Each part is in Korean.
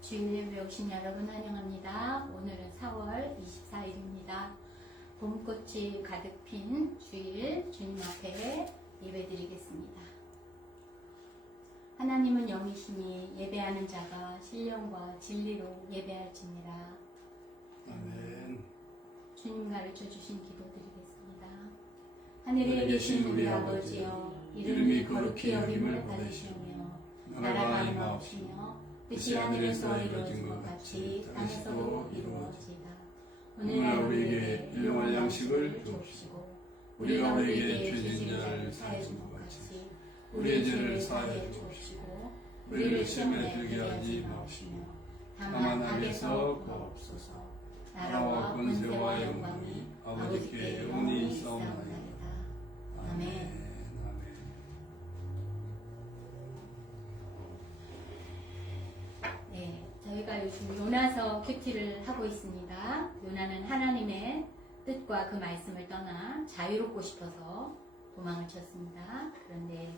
주일 예배 오신 여러분 환영합니다. 오늘은 4월 24일입니다. 봄꽃이 가득 핀 주일 주님 앞에 예배드리겠습니다. 하나님은 영이시니 예배하는 자가 신령과 진리로 예배할지니라. 아멘. 주님 가르쳐 주신 기도 드리겠습니다. 하늘에 계신 우리 아버지여, 이름이 거룩히 여김을 받으시오며 나라가 임하옵시며 뜻이 하늘에서 이루어진 것 같이 땅에서도 이루어지이다. 오늘날 우리에게 일용할 양식을 주옵시고 우리가 우리에게 죄 진 자를 사하여 준 것 같이 우리의 죄를 사하여 주옵시고 우리를 시험에 들게 하지 마옵시며 다만 악에서 구하옵소서. 나라와 권세와 영광이 아버지께 영원히 있사옵나이다. 아멘. 네, 저희가 요즘 요나서 큐티를 하고 있습니다. 요나는 하나님의 뜻과 그 말씀을 떠나 자유롭고 싶어서 도망을 쳤습니다. 그런데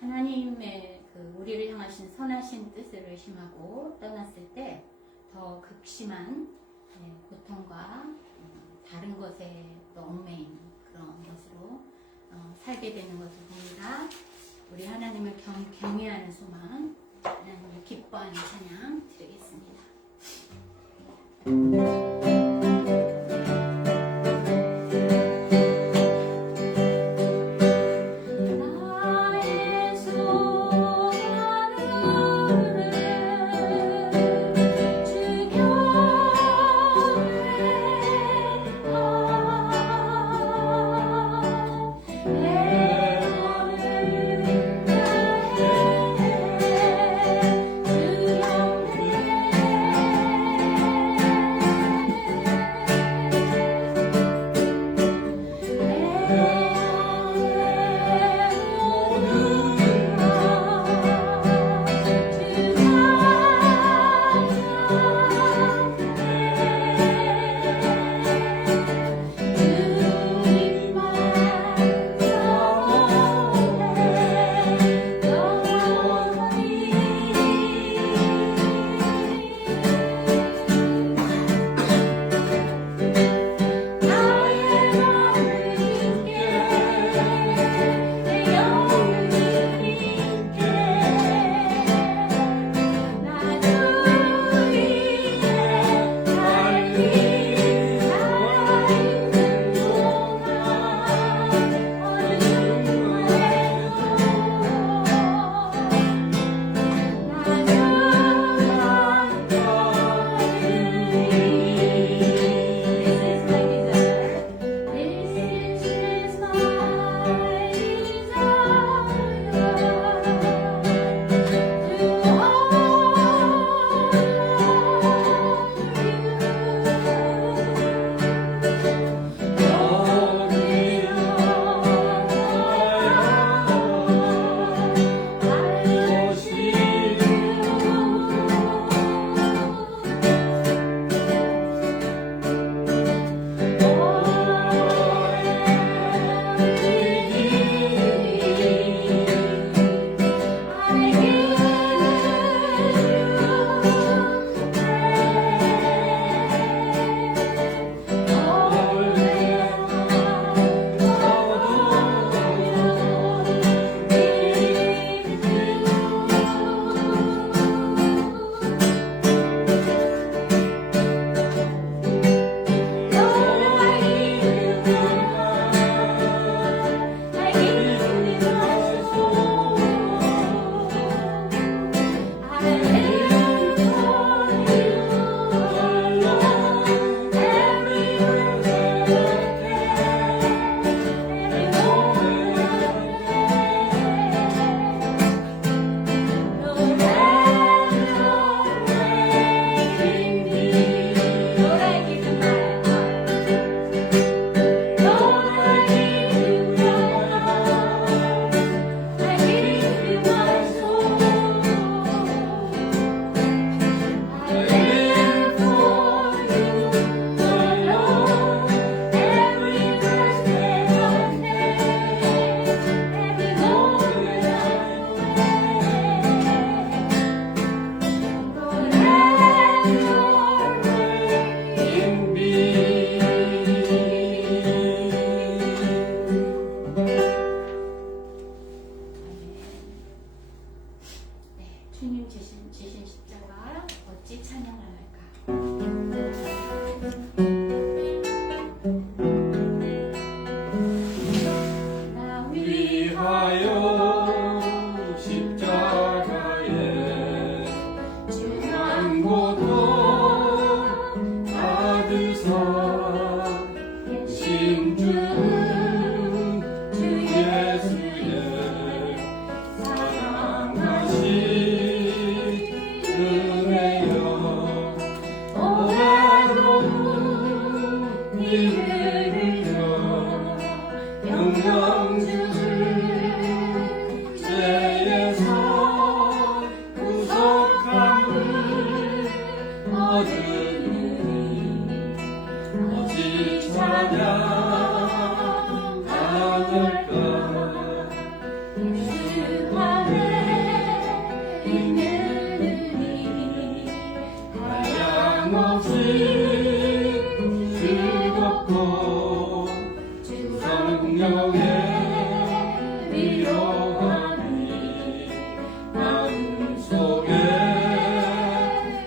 하나님의 우리를 향하신 선하신 뜻을 의심하고 떠났을 때 더 극심한 고통과 다른 것에 또 얽매인 그런 것으로 살게 되는 것을 봅니다. 우리 하나님을 경외하는 소망, 하나님을 기뻐하는 찬양 드리겠습니다. 주님 지신 십자가 어찌 찬양을 할까? 나 위하여 십자가에 중한 고통 받으사 심주는 주 예수의 사랑하신 은혜여 오래로운 이를 빌려 영영 주를 죄에서 구속함을 얻으니 어찌 찬양하늘까 주 안에 있는 은이 하염없이 즐겁고 성령의 위로하니 마음속에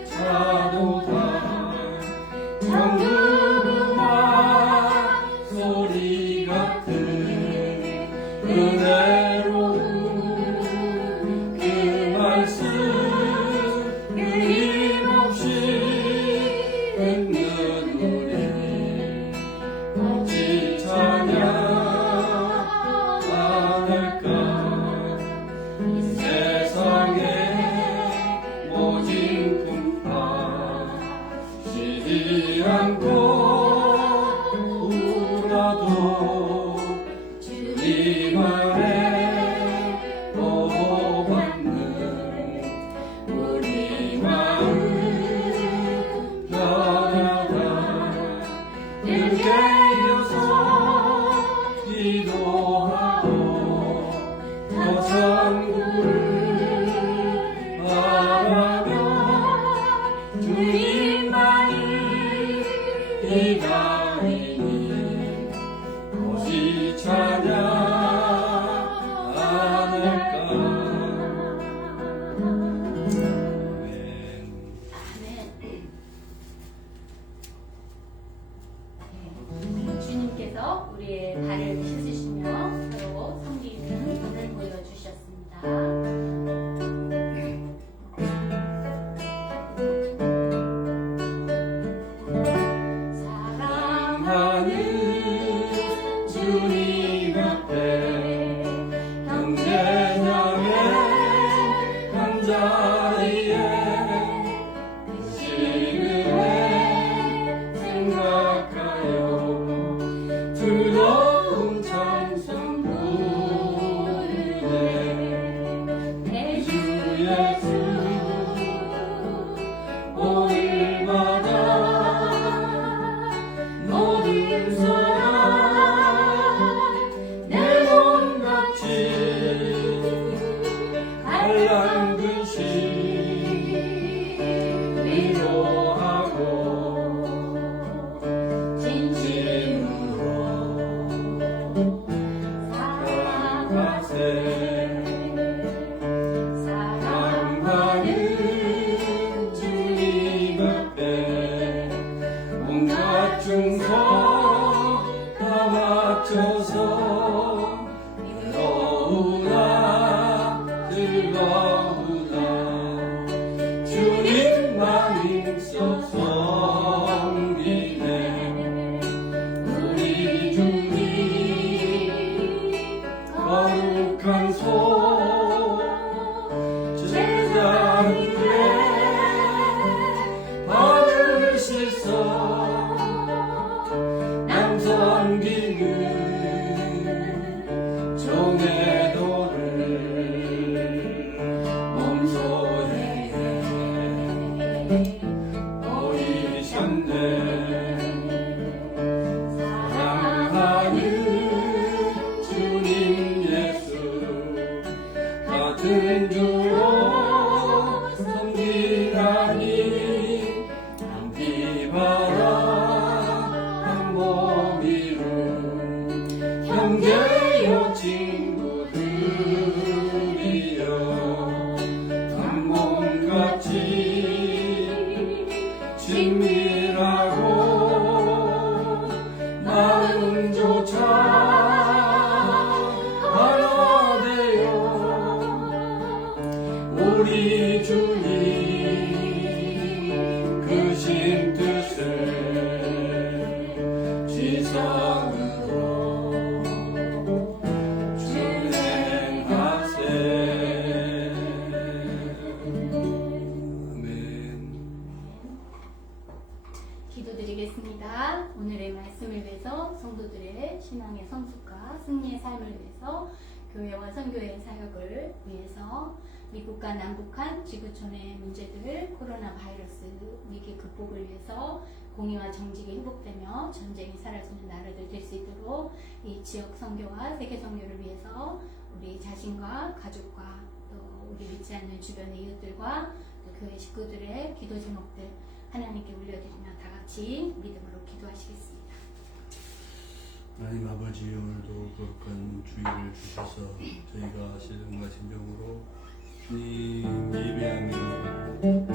차도다 정금한 소리 같은 은혜로운 그 말씀 끊임없이 듣는 우리 어찌 찬양할까 이 세상에 모진 풍파 쉬지 않고 울어도 주님 안에 보호받는 우리 마음 변하다 늘 깨어서 기도하고 더 천국을 바라며 주님만을 기다리니 어찌 찬양할까 주님께서 우리의 발을 씻으시며 서로 섬기는 분을 보여주셨습니다. 사랑하는 주님 앞에 형제자매 한 자리에 그 시간에 생각하여 즐거운 찬송 부르네 내 주 예수 오늘마다 모든 사랑 내 몸같이 알랑듯이 위로하고 진심으로 사랑하세 사랑하는 주님 앞에 온갖 충성 다 맞춰서 즐거우나 주님만 힘써 섬기네 우리 주님 거룩한 손 제자들의 발을 씻어 남섬기는 종의 도를 몸소에 보이셨네 사랑하는 주님 예수 같은 주로 섬기다니 한피바라 한 몸이루 형제여 친구들이여 한 몸 우리 주님 크신 뜻을 지성으로 준행하세. 아멘. 기도드리겠습니다. 오늘의 말씀을 위해서 성도들의 신앙의 성숙과 승리의 삶을 위해서 교회와 선교회 사역을 위해서 미국과 남북한 지구촌의 문제들, 코로나 바이러스 위기 극복을 위해서 공의와 정직이 회복되며 전쟁이 사라지는 나라들 될 수 있도록 이 지역 선교와 세계 선교를 위해서 우리 자신과 가족과 또 우리 믿지 않는 주변의 이웃들과 또 교회 식구들의 기도 제목들 하나님께 올려드리며 다 같이 믿음으로 기도하시겠습니다. 하나님 아버지, 오늘도 거룩한 주의를 주셔서 저희가 신령과 진정으로 주님 예배하며 기도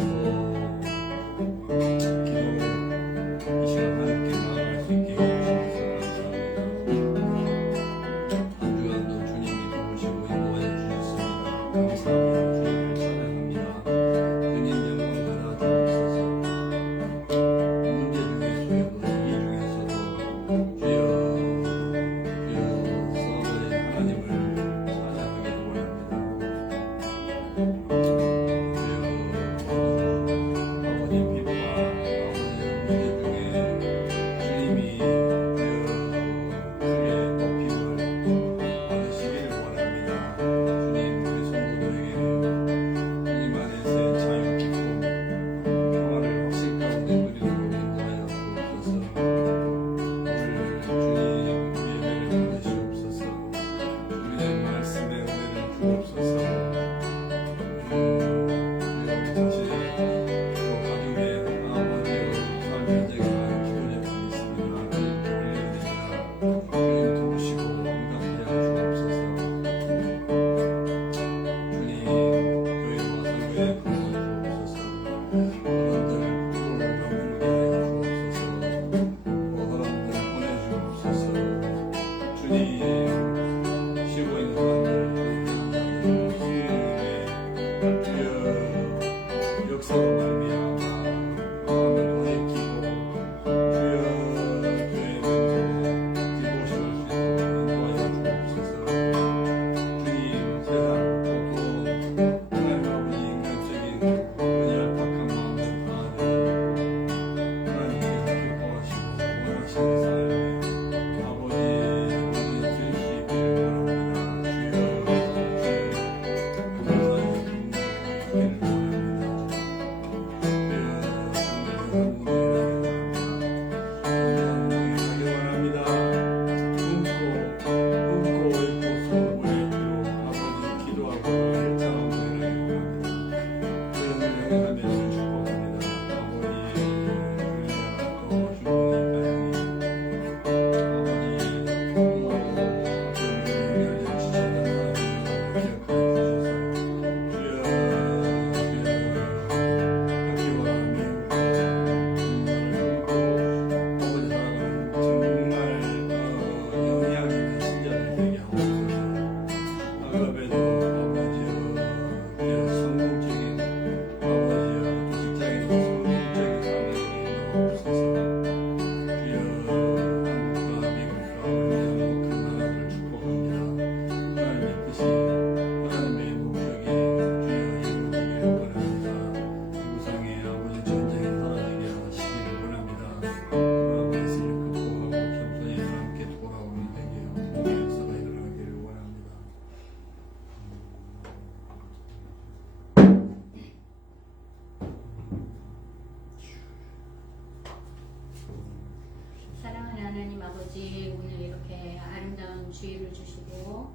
이 시간 함께 나아갈 수 있게 해주셔서 감사합니다. 한 주간도 주님이 도우시고 인도하여 주셨습니다. 감사합니다. 주님을 찬양합니다. 주님 영광 받아 주옵소서. 문제 중에서도 이 중에서도 주여 아버지, 오늘 이렇게 아름다운 주의를 주시고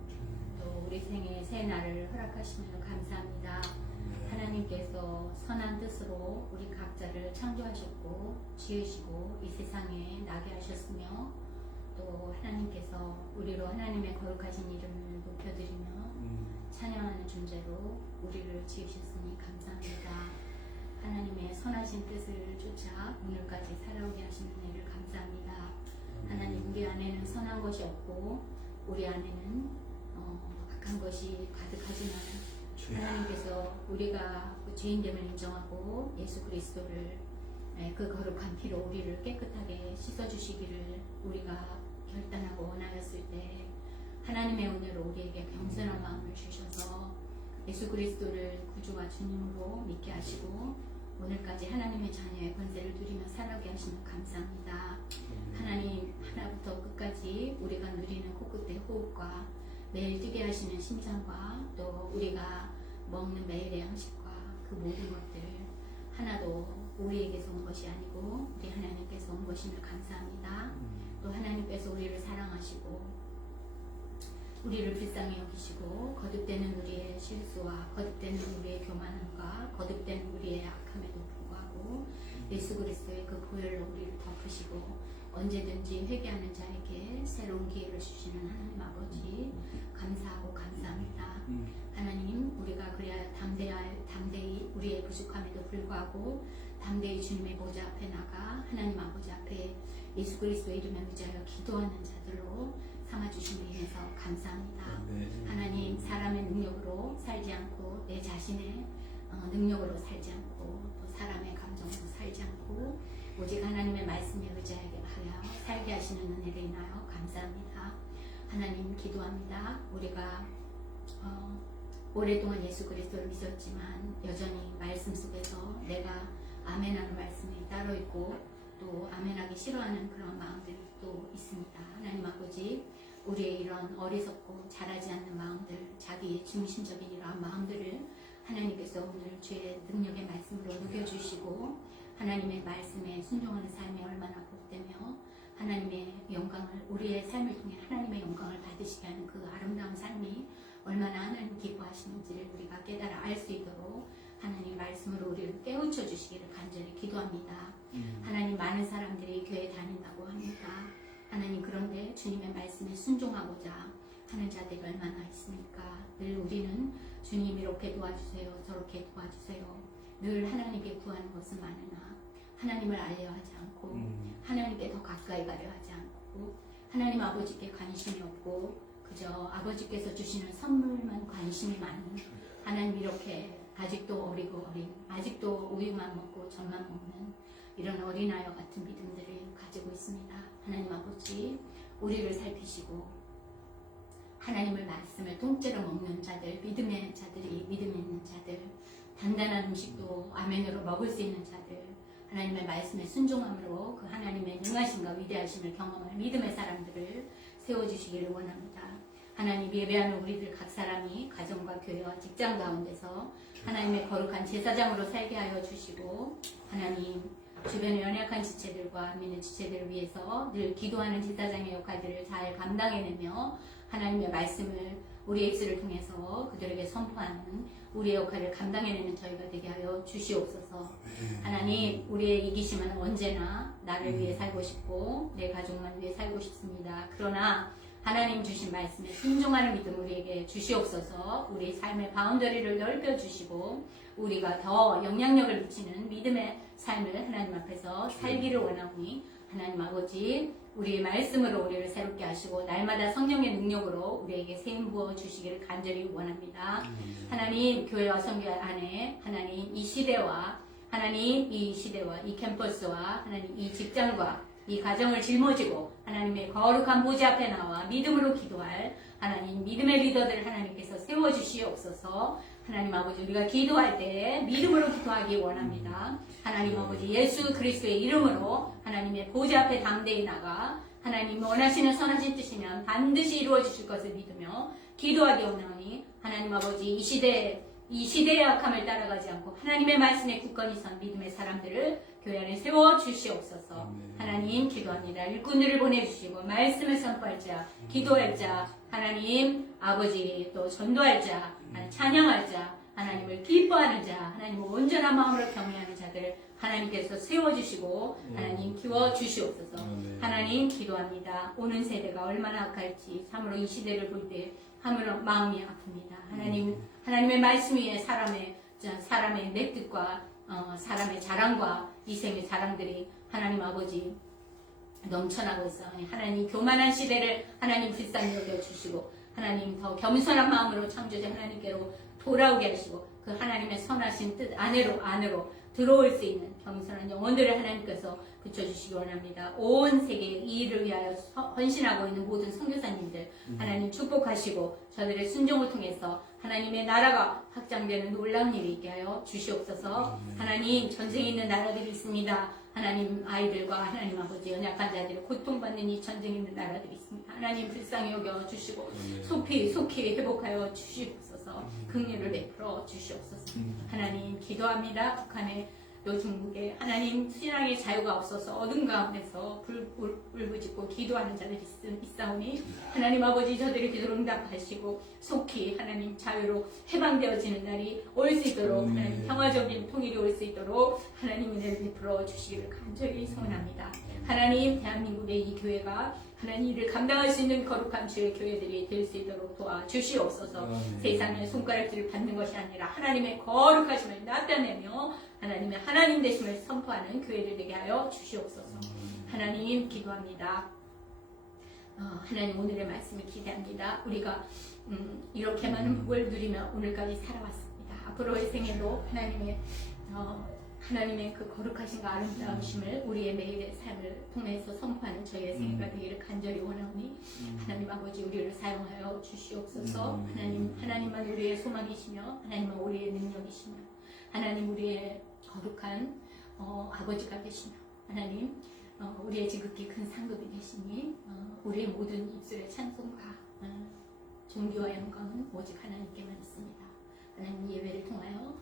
또 우리 생에 새 날을 허락하시면 감사합니다. 하나님께서 선한 뜻으로 우리 각자를 창조하셨고 지으시고 이 세상에 나게 하셨으며 또 하나님께서 우리로 하나님의 거룩하신 이름을 높여드리며 찬양하는 존재로 우리를 지으셨으니 감사합니다. 하나님의 선하신 뜻을 쫓아 오늘까지 살아오게 하시는 은혜를 감사합니다. 하나님, 우리 안에는 선한 것이 없고 우리 안에는 악한 것이 가득하지만 하나님께서 하나님께서 우리가 그 죄인됨을 인정하고 예수 그리스도를 그 거룩한 피로 우리를 깨끗하게 씻어주시기를 우리가 결단하고 원하였을 때 하나님의 은혜로 우리에게 겸손한 마음을 주셔서 예수 그리스도를 구주와 주님으로 믿게 하시고 오늘까지 하나님의 자녀의 권세를 누리며 살아가게 하시는 감사합니다. 하나님 하나부터 끝까지 우리가 누리는 코끝의 호흡과 매일 뛰게 하시는 심장과 또 우리가 먹는 매일의 양식과 그 모든 것들 하나도 우리에게서 온 것이 아니고 우리 하나님께서 온 것임을 감사합니다. 또 하나님께서 우리를 사랑하시고 우리를 불쌍히 여기시고 거듭되는 우리의 실수와 거듭되는 우리의 교만함과 거듭되는 우리의 악함에도 불구하고 예수 그리스도의 그 보혈로 우리를 덮으시고 언제든지 회개하는 자에게 새로운 기회를 주시는 하나님 아버지 감사하고 감사합니다. 하나님 우리가 그래야 담대히 우리의 부족함에도 불구하고 담대히 주님의 보좌 앞에 나가 하나님 아버지 앞에 예수 그리스도의 이름에 의지하여 기도하는 자들로 삼아주심에 인해서 감사합니다. 하나님 사람의 능력으로 살지 않고 내 자신의 능력으로 살지 않고 또 사람의 감정으로 살지 않고 오직 하나님의 말씀에 의지하여 살게 하시는 은혜를 인하여 감사합니다. 하나님 기도합니다. 우리가 오랫동안 예수 그리스도를 믿었지만 여전히 말씀 속에서 내가 아멘하는 말씀이 따로 있고 또 아멘하기 싫어하는 그런 마음들이 또 있습니다. 하나님 아버지 우리의 이런 어리석고 잘하지 않는 마음들 자기의 중심적인 이러한 마음들을 하나님께서 오늘 주의 능력의 말씀으로 녹여주시고 하나님의 말씀에 순종하는 삶이 얼마나 복되며 하나님의 영광을 우리의 삶을 통해 하나님의 영광을 받으시게 하는 그 아름다운 삶이 얼마나 하나님 기뻐하시는지를 우리가 깨달아 알 수 있도록 하나님 말씀으로 우리를 깨우쳐 주시기를 간절히 기도합니다. 하나님 많은 사람들이 교회 다닌다고 합니다. 하나님 그런데 주님의 말씀에 순종하고자 하는 자들이 얼마나 있습니까? 늘 우리는 주님 이렇게 도와주세요 저렇게 도와주세요 늘 하나님께 구하는 것은 많으나 하나님을 알려 하지 않고 하나님께 더 가까이 가려 하지 않고 하나님 아버지께 관심이 없고 그저 아버지께서 주시는 선물만 관심이 많은 하나님 이렇게 아직도 어리고 어린 아직도 우유만 먹고 젖만 먹는 이런 어린아이와 같은 믿음들을 가지고 있습니다. 하나님 아버지 우리를 살피시고 하나님의 말씀을 통째로 먹는 자들 믿음의 자들이 믿음 있는 자들 단단한 음식도 아멘으로 먹을 수 있는 자들 하나님의 말씀에 순종함으로 그 하나님의 능하심과 위대하심을 경험할 믿음의 사람들을 세워주시기를 원합니다. 하나님 예배하는 우리들 각 사람이 가정과 교회와 직장 가운데서 하나님의 거룩한 제사장으로 살게 하여 주시고 하나님 주변의 연약한 지체들과 믿는 지체들을 위해서 늘 기도하는 제사장의 역할들을 잘 감당해내며 하나님의 말씀을 우리의 입술을 통해서 그들에게 선포하는 우리의 역할을 감당해내는 저희가 되게 하여 주시옵소서. 하나님 우리의 이기심은 언제나 나를 위해 살고 싶고 내 가족만 위해 살고 싶습니다. 그러나 하나님 주신 말씀에 순종하는 믿음 우리에게 주시옵소서. 우리 삶의 바운더리를 넓혀주시고 우리가 더 영향력을 미치는 믿음의 삶을 하나님 앞에서 살기를 원하오니 하나님 아버지 우리의 말씀으로 우리를 새롭게 하시고 날마다 성령의 능력으로 우리에게 세임 부어 주시기를 간절히 원합니다. 하나님 교회와 성교 안에 하나님 이 시대와 하나님 이 시대와 이 캠퍼스와 하나님 이 직장과 이 가정을 짊어지고 하나님의 거룩한 보좌 앞에 나와 믿음으로 기도할 하나님 믿음의 리더들을 하나님께서 세워주시옵소서. 하나님 아버지 우리가 기도할 때 믿음으로 기도하기 원합니다. 하나님 아버지 예수 그리스도의 이름으로 하나님의 보좌 앞에 담대히 나가 하나님 원하시는 선하신 뜻이면 반드시 이루어 주실 것을 믿으며 기도하기 원하오니 하나님 아버지 이 시대의 악함을 따라가지 않고 하나님의 말씀에 굳건히 선 믿음의 사람들을 교회 안에 세워주시옵소서. 하나님 기도합니다. 일꾼들을 보내주시고 말씀을 선포할 자, 기도할 자, 하나님 아버지 또 전도할 자, 찬양할 자, 하나님을 기뻐하는 자, 하나님을 온전한 마음으로 경외하는 자들 하나님께서 세워주시고 하나님 키워주시옵소서. 하나님 기도합니다. 오는 세대가 얼마나 악할지 참으로 이 시대를 볼 때 참으로 마음이 아픕니다. 하나님의 말씀 위에 사람의 내 뜻과 사람의 자랑과 이생의 자랑들이 하나님 아버지 넘쳐나고 있어요. 하나님 교만한 시대를 하나님 불쌍히 여겨주시고 하나님 더 겸손한 마음으로 창조자 하나님께로 돌아오게 하시고 그 그 하나님의 선하신 뜻 안으로 들어올 수 있는 겸손한 영혼들을 하나님께서 붙여주시기 원합니다. 온 세계에 이 일을 위하여 헌신하고 있는 모든 선교사님들 하나님 축복하시고 저들의 순종을 통해서 하나님의 나라가 확장되는 놀라운 일이 있게 하여 주시옵소서. 하나님 전쟁에 있는 나라들이 있습니다. 하나님 아이들과 하나님 아버지 연약한 자들이 고통받는 이 전쟁에 있는 나라들이 있습니다. 하나님 불쌍히 여겨 주시고 속히 회복하여 주시옵소서. 긍휼을 베풀어 주시옵소서. 하나님 기도합니다. 북한의 중국에 하나님 신앙의 자유가 없어서 어둠 가운데서 울부짖고 기도하는 자들이 있사오니 하나님 아버지 저들의 기도를 응답하시고 속히 하나님 자유로 해방되어지는 날이 올 수 있도록 하나님 평화적인 통일이 올 수 있도록 하나님 은혜를 베풀어 주시기를 간절히 소원합니다. 하나님 대한민국의 이 교회가 하나님 이를 감당할 수 있는 거룩한 주의 교회들이 될 수 있도록 도와주시옵소서. 세상의 손가락질을 받는 것이 아니라 하나님의 거룩하심을 나타내며 하나님의 하나님 되심을 선포하는 교회를 되게 하여 주시옵소서. 하나님 기도합니다. 하나님 오늘의 말씀을 기대합니다. 우리가 이렇게 많은 복을 누리며 오늘까지 살아왔습니다. 앞으로의 생애도 하나님의 그 거룩하신과 아름다우심을 우리의 매일의 삶을 통해서 선포하는 저희의 생애가 되기를 간절히 원하오니 하나님 아버지 우리를 사용하여 주시옵소서. 하나님만 우리의 소망이시며 하나님만 우리의 능력이시며 하나님 우리의 거룩한 아버지가 되시며 하나님 우리의 지극히 큰 상급이 되시니 우리의 모든 입술의 찬송과 존귀와 영광은 오직 하나님께만 있습니다. 하나님 예배를 통하여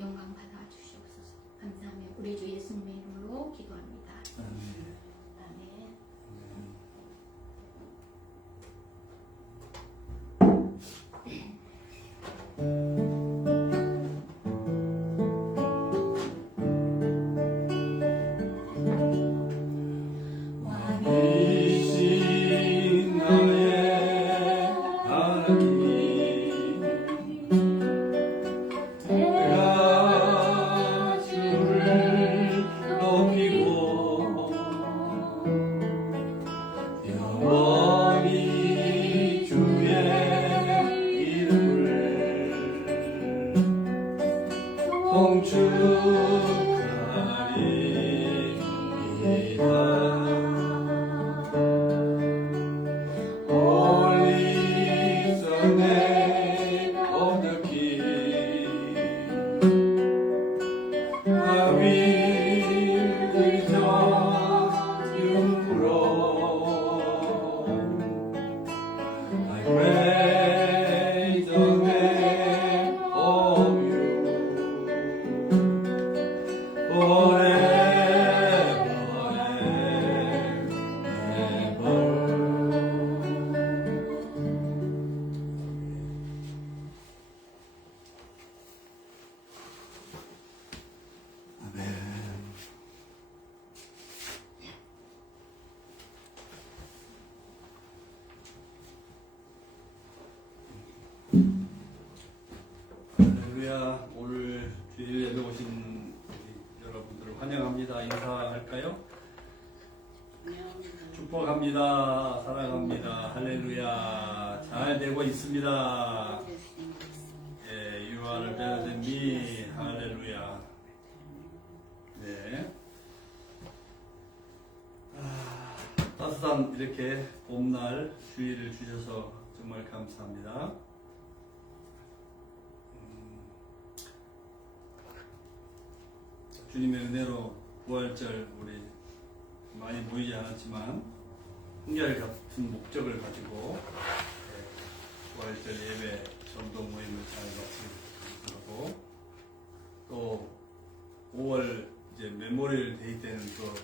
영광 받아 주시옵소서. 감사하며 우리 주 예수님의 이름으로 기도합니다. 아멘. 왕이신 나의 하나님 내가 주를 높이고 영원히 주의 이름을 송축하리이다. 할렐루야. 오늘 주일 예배 오신 여러분들을 환영합니다. 인사할까요? 축복합니다. 사랑합니다. 할렐루야. 잘 되고 있습니다. 예, you are better than me. 할렐루야. 네. 따뜻한 이렇게 봄날 주일을 주셔서 정말 감사합니다. 주님의 은혜로 부활절 우리 많이 모이지 않았지만 한결같은 목적을 가지고 부활절 예배 전도 모임을 잘 마치고 또 5월 이제 메모리얼 데이 때는 또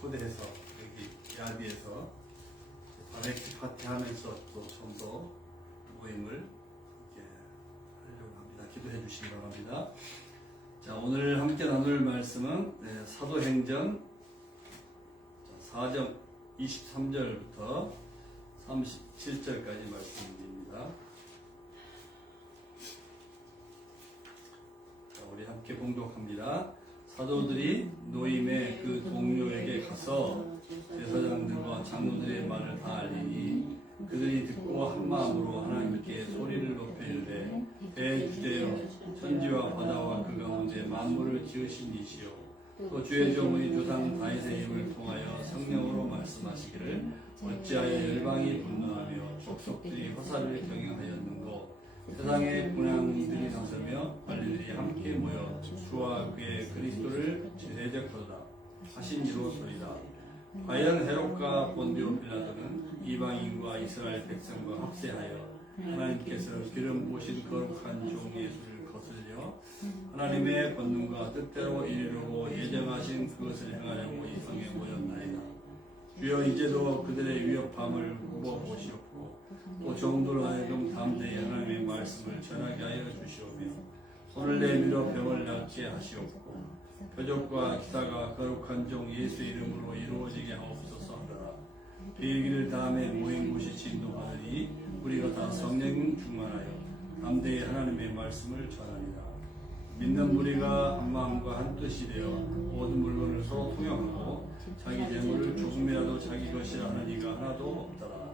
초대해서 여기 야디에서 바베큐 파티 하면서 또 전도 모임을 이렇게 하려고 합니다. 기도해 주시기 바랍니다. 자, 오늘 함께 나눌 말씀은 사도행전 4장 23절부터 37절까지 말씀드립니다. 자, 우리 함께 봉독합니다. 사도들이 노임의 그 동료에게 가서 대사장들과 장로들의 말을 다 알리니 그들이 듣고 한 마음으로 하나님께 소리를 높여 이르되 대주제여 천지와 만물을 지으신 이시요 또 주의 종의 조상 다윗의 힘을 통하여 성령으로 말씀하시기를 어찌하여 열방이 분노하며 족속들이 화살을 경영하였는고 세상의 군왕들이 나서며 관리들이 함께 모여 주와 그의 그리스도를 대적하도다 하신 이로소이다. 과연 헤롯과 본디오 빌라도는 이방인과 이스라엘 백성과 합세하여 하나님께서 기름 부으신 거룩한 종 예수를 거슬려 하나님의 권능과 뜻대로 이루고 예정하신 그것을 행하려고 이 성에 모였나이다. 주여 이제도 그들의 위협함을 굽어보시옵고 또 종들 하여금 담대히 하나님의 말씀을 전하게 하여 주시오며 손을 내밀어 병을 낫게 하시옵고 표적과 기사가 거룩한 종 예수 이름으로 이루어지게 하옵소서 하더라. 그의 길을 다음에 모인 곳이 진동하더니 우리가 다 성령 충만하여 담대히 하나님의 말씀을 전하리라. 믿는 무리가 한 마음과 한 뜻이 되어 모든 물건을 서로 통용하고 자기 재물을 조금이라도 자기 것이라 하는 이가 하나도 없더라.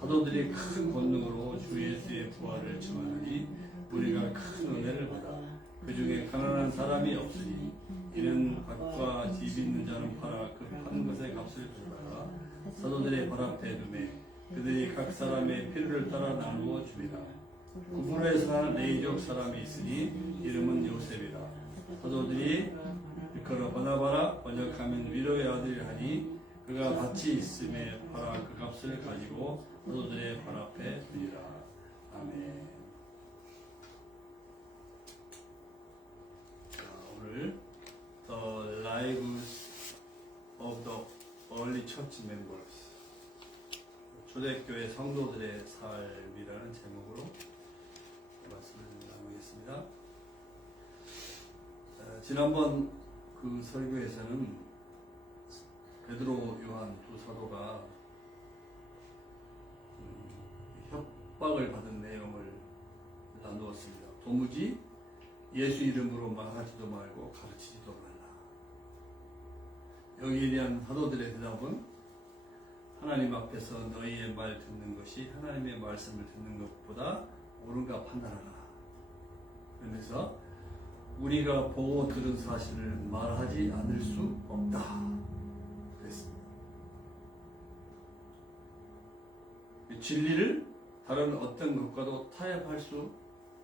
사도들이 큰 권능으로 주 예수의 부활을 청하니 우리가 큰 은혜를 받아 그 중에 가난한 사람이 없으니 이는 밭과 집 있는 자는 팔아 그 판 것의 값을 주다가 사도들의 발 앞에 두매 그들이 각 사람의 필요를 따라 나누어 줍니다. 구분에 사는 레이족 사람이 있으니 이름은 요셉이라. 사도들이 일컬어 바나바라 번역하면 위로의 아들이라 하니 그가 밭이 있음에 팔아 그 값을 가지고 사도들의 발 앞에 두리라. 아멘. 자, 오늘 The Lives of the Early Church Members 초대교회 성도들의 삶이라는 제목으로 말씀을 나누겠습니다. 지난번 그 설교에서는 베드로, 요한 두 사도가 협박을 받은 내용을 나누었습니다. 도무지 예수 이름으로 말하지도 말고 가르치지도 말라. 여기에 대한 사도들의 대답은 하나님 앞에서 너희의 말 듣는 것이 하나님의 말씀을 듣는 것보다 옳은가 판단하라. 그러면서 우리가 보고 들은 사실을 말하지 않을 수 없다. 그랬습니다. 진리를 다른 어떤 것과도 타협할 수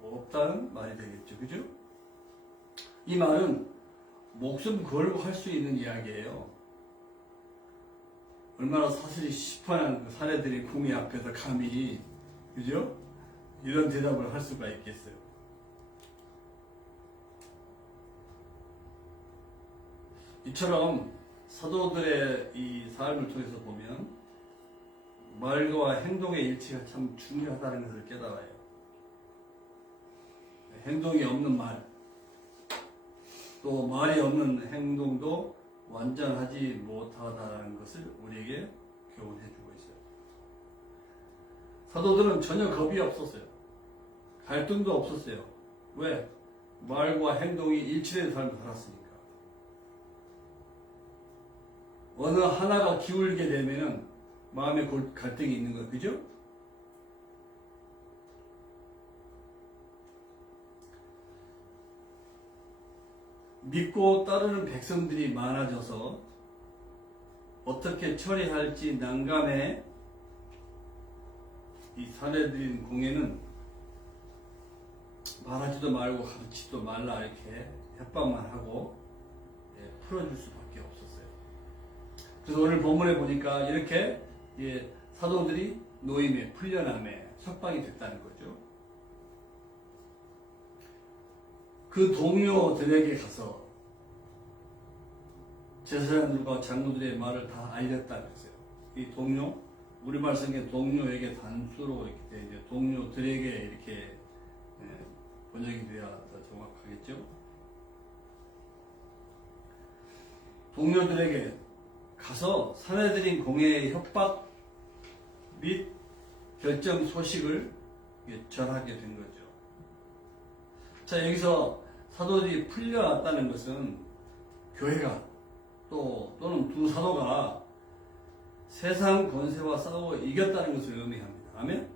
없다는 말이 되겠죠. 그죠? 이 말은 목숨 걸고 할 수 있는 이야기예요. 얼마나 사실이 시판한 그 사례들이 궁의 앞에서 감히, 그죠? 이런 대답을 할 수가 있겠어요. 이처럼 사도들의 이 삶을 통해서 보면 말과 행동의 일치가 참 중요하다는 것을 깨달아요. 행동이 없는 말, 또 말이 없는 행동도 완전하지 못하다는 것을 우리에게 교훈해주고 있어요. 사도들은 전혀 겁이 없었어요. 갈등도 없었어요. 왜? 말과 행동이 일치된 삶을 살았으니까. 어느 하나가 기울게 되면 마음에 갈등이 있는 거, 그죠? 믿고 따르는 백성들이 많아져서 어떻게 처리할지 난감해 이 사례들인 공예는 말하지도 말고 가르치지도 말라 이렇게 협박만 하고 풀어줄 수밖에 없었어요. 그래서 오늘 본문에 보니까 이렇게 사도들이 노임에 풀려남에 석방이 됐다는 거죠. 그 동료들에게 가서 제사장들과 장로들의 말을 다 알렸다 그랬어요. 이 동료, 우리말 성경에 동료에게 단수로 이렇게 되죠. 동료들에게 이렇게 번역이 돼야 더 정확하겠죠. 동료들에게 가서 사내들인 공회의 협박 및 결정 소식을 전하게 된 거죠. 자, 여기서 사도들이 풀려났다는 것은 교회가 또는 두 사도가 세상 권세와 싸워 이겼다는 것을 의미합니다. 아멘?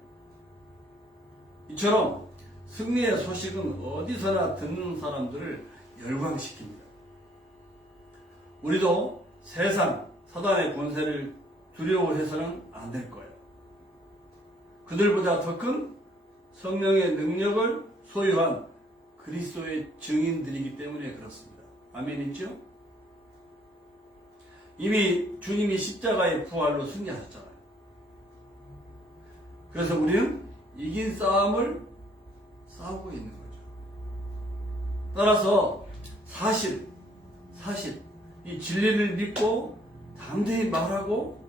이처럼 승리의 소식은 어디서나 듣는 사람들을 열광시킵니다. 우리도 세상, 사단의 권세를 두려워해서는 안 될 거예요. 그들보다 더 큰 성령의 능력을 소유한 그리스도의 증인들이기 때문에 그렇습니다. 아멘이죠? 이미 주님이 십자가의 부활로 승리하셨잖아요. 그래서 우리는 이긴 싸움을 싸우고 있는 거죠. 따라서 사실 이 진리를 믿고 담대히 말하고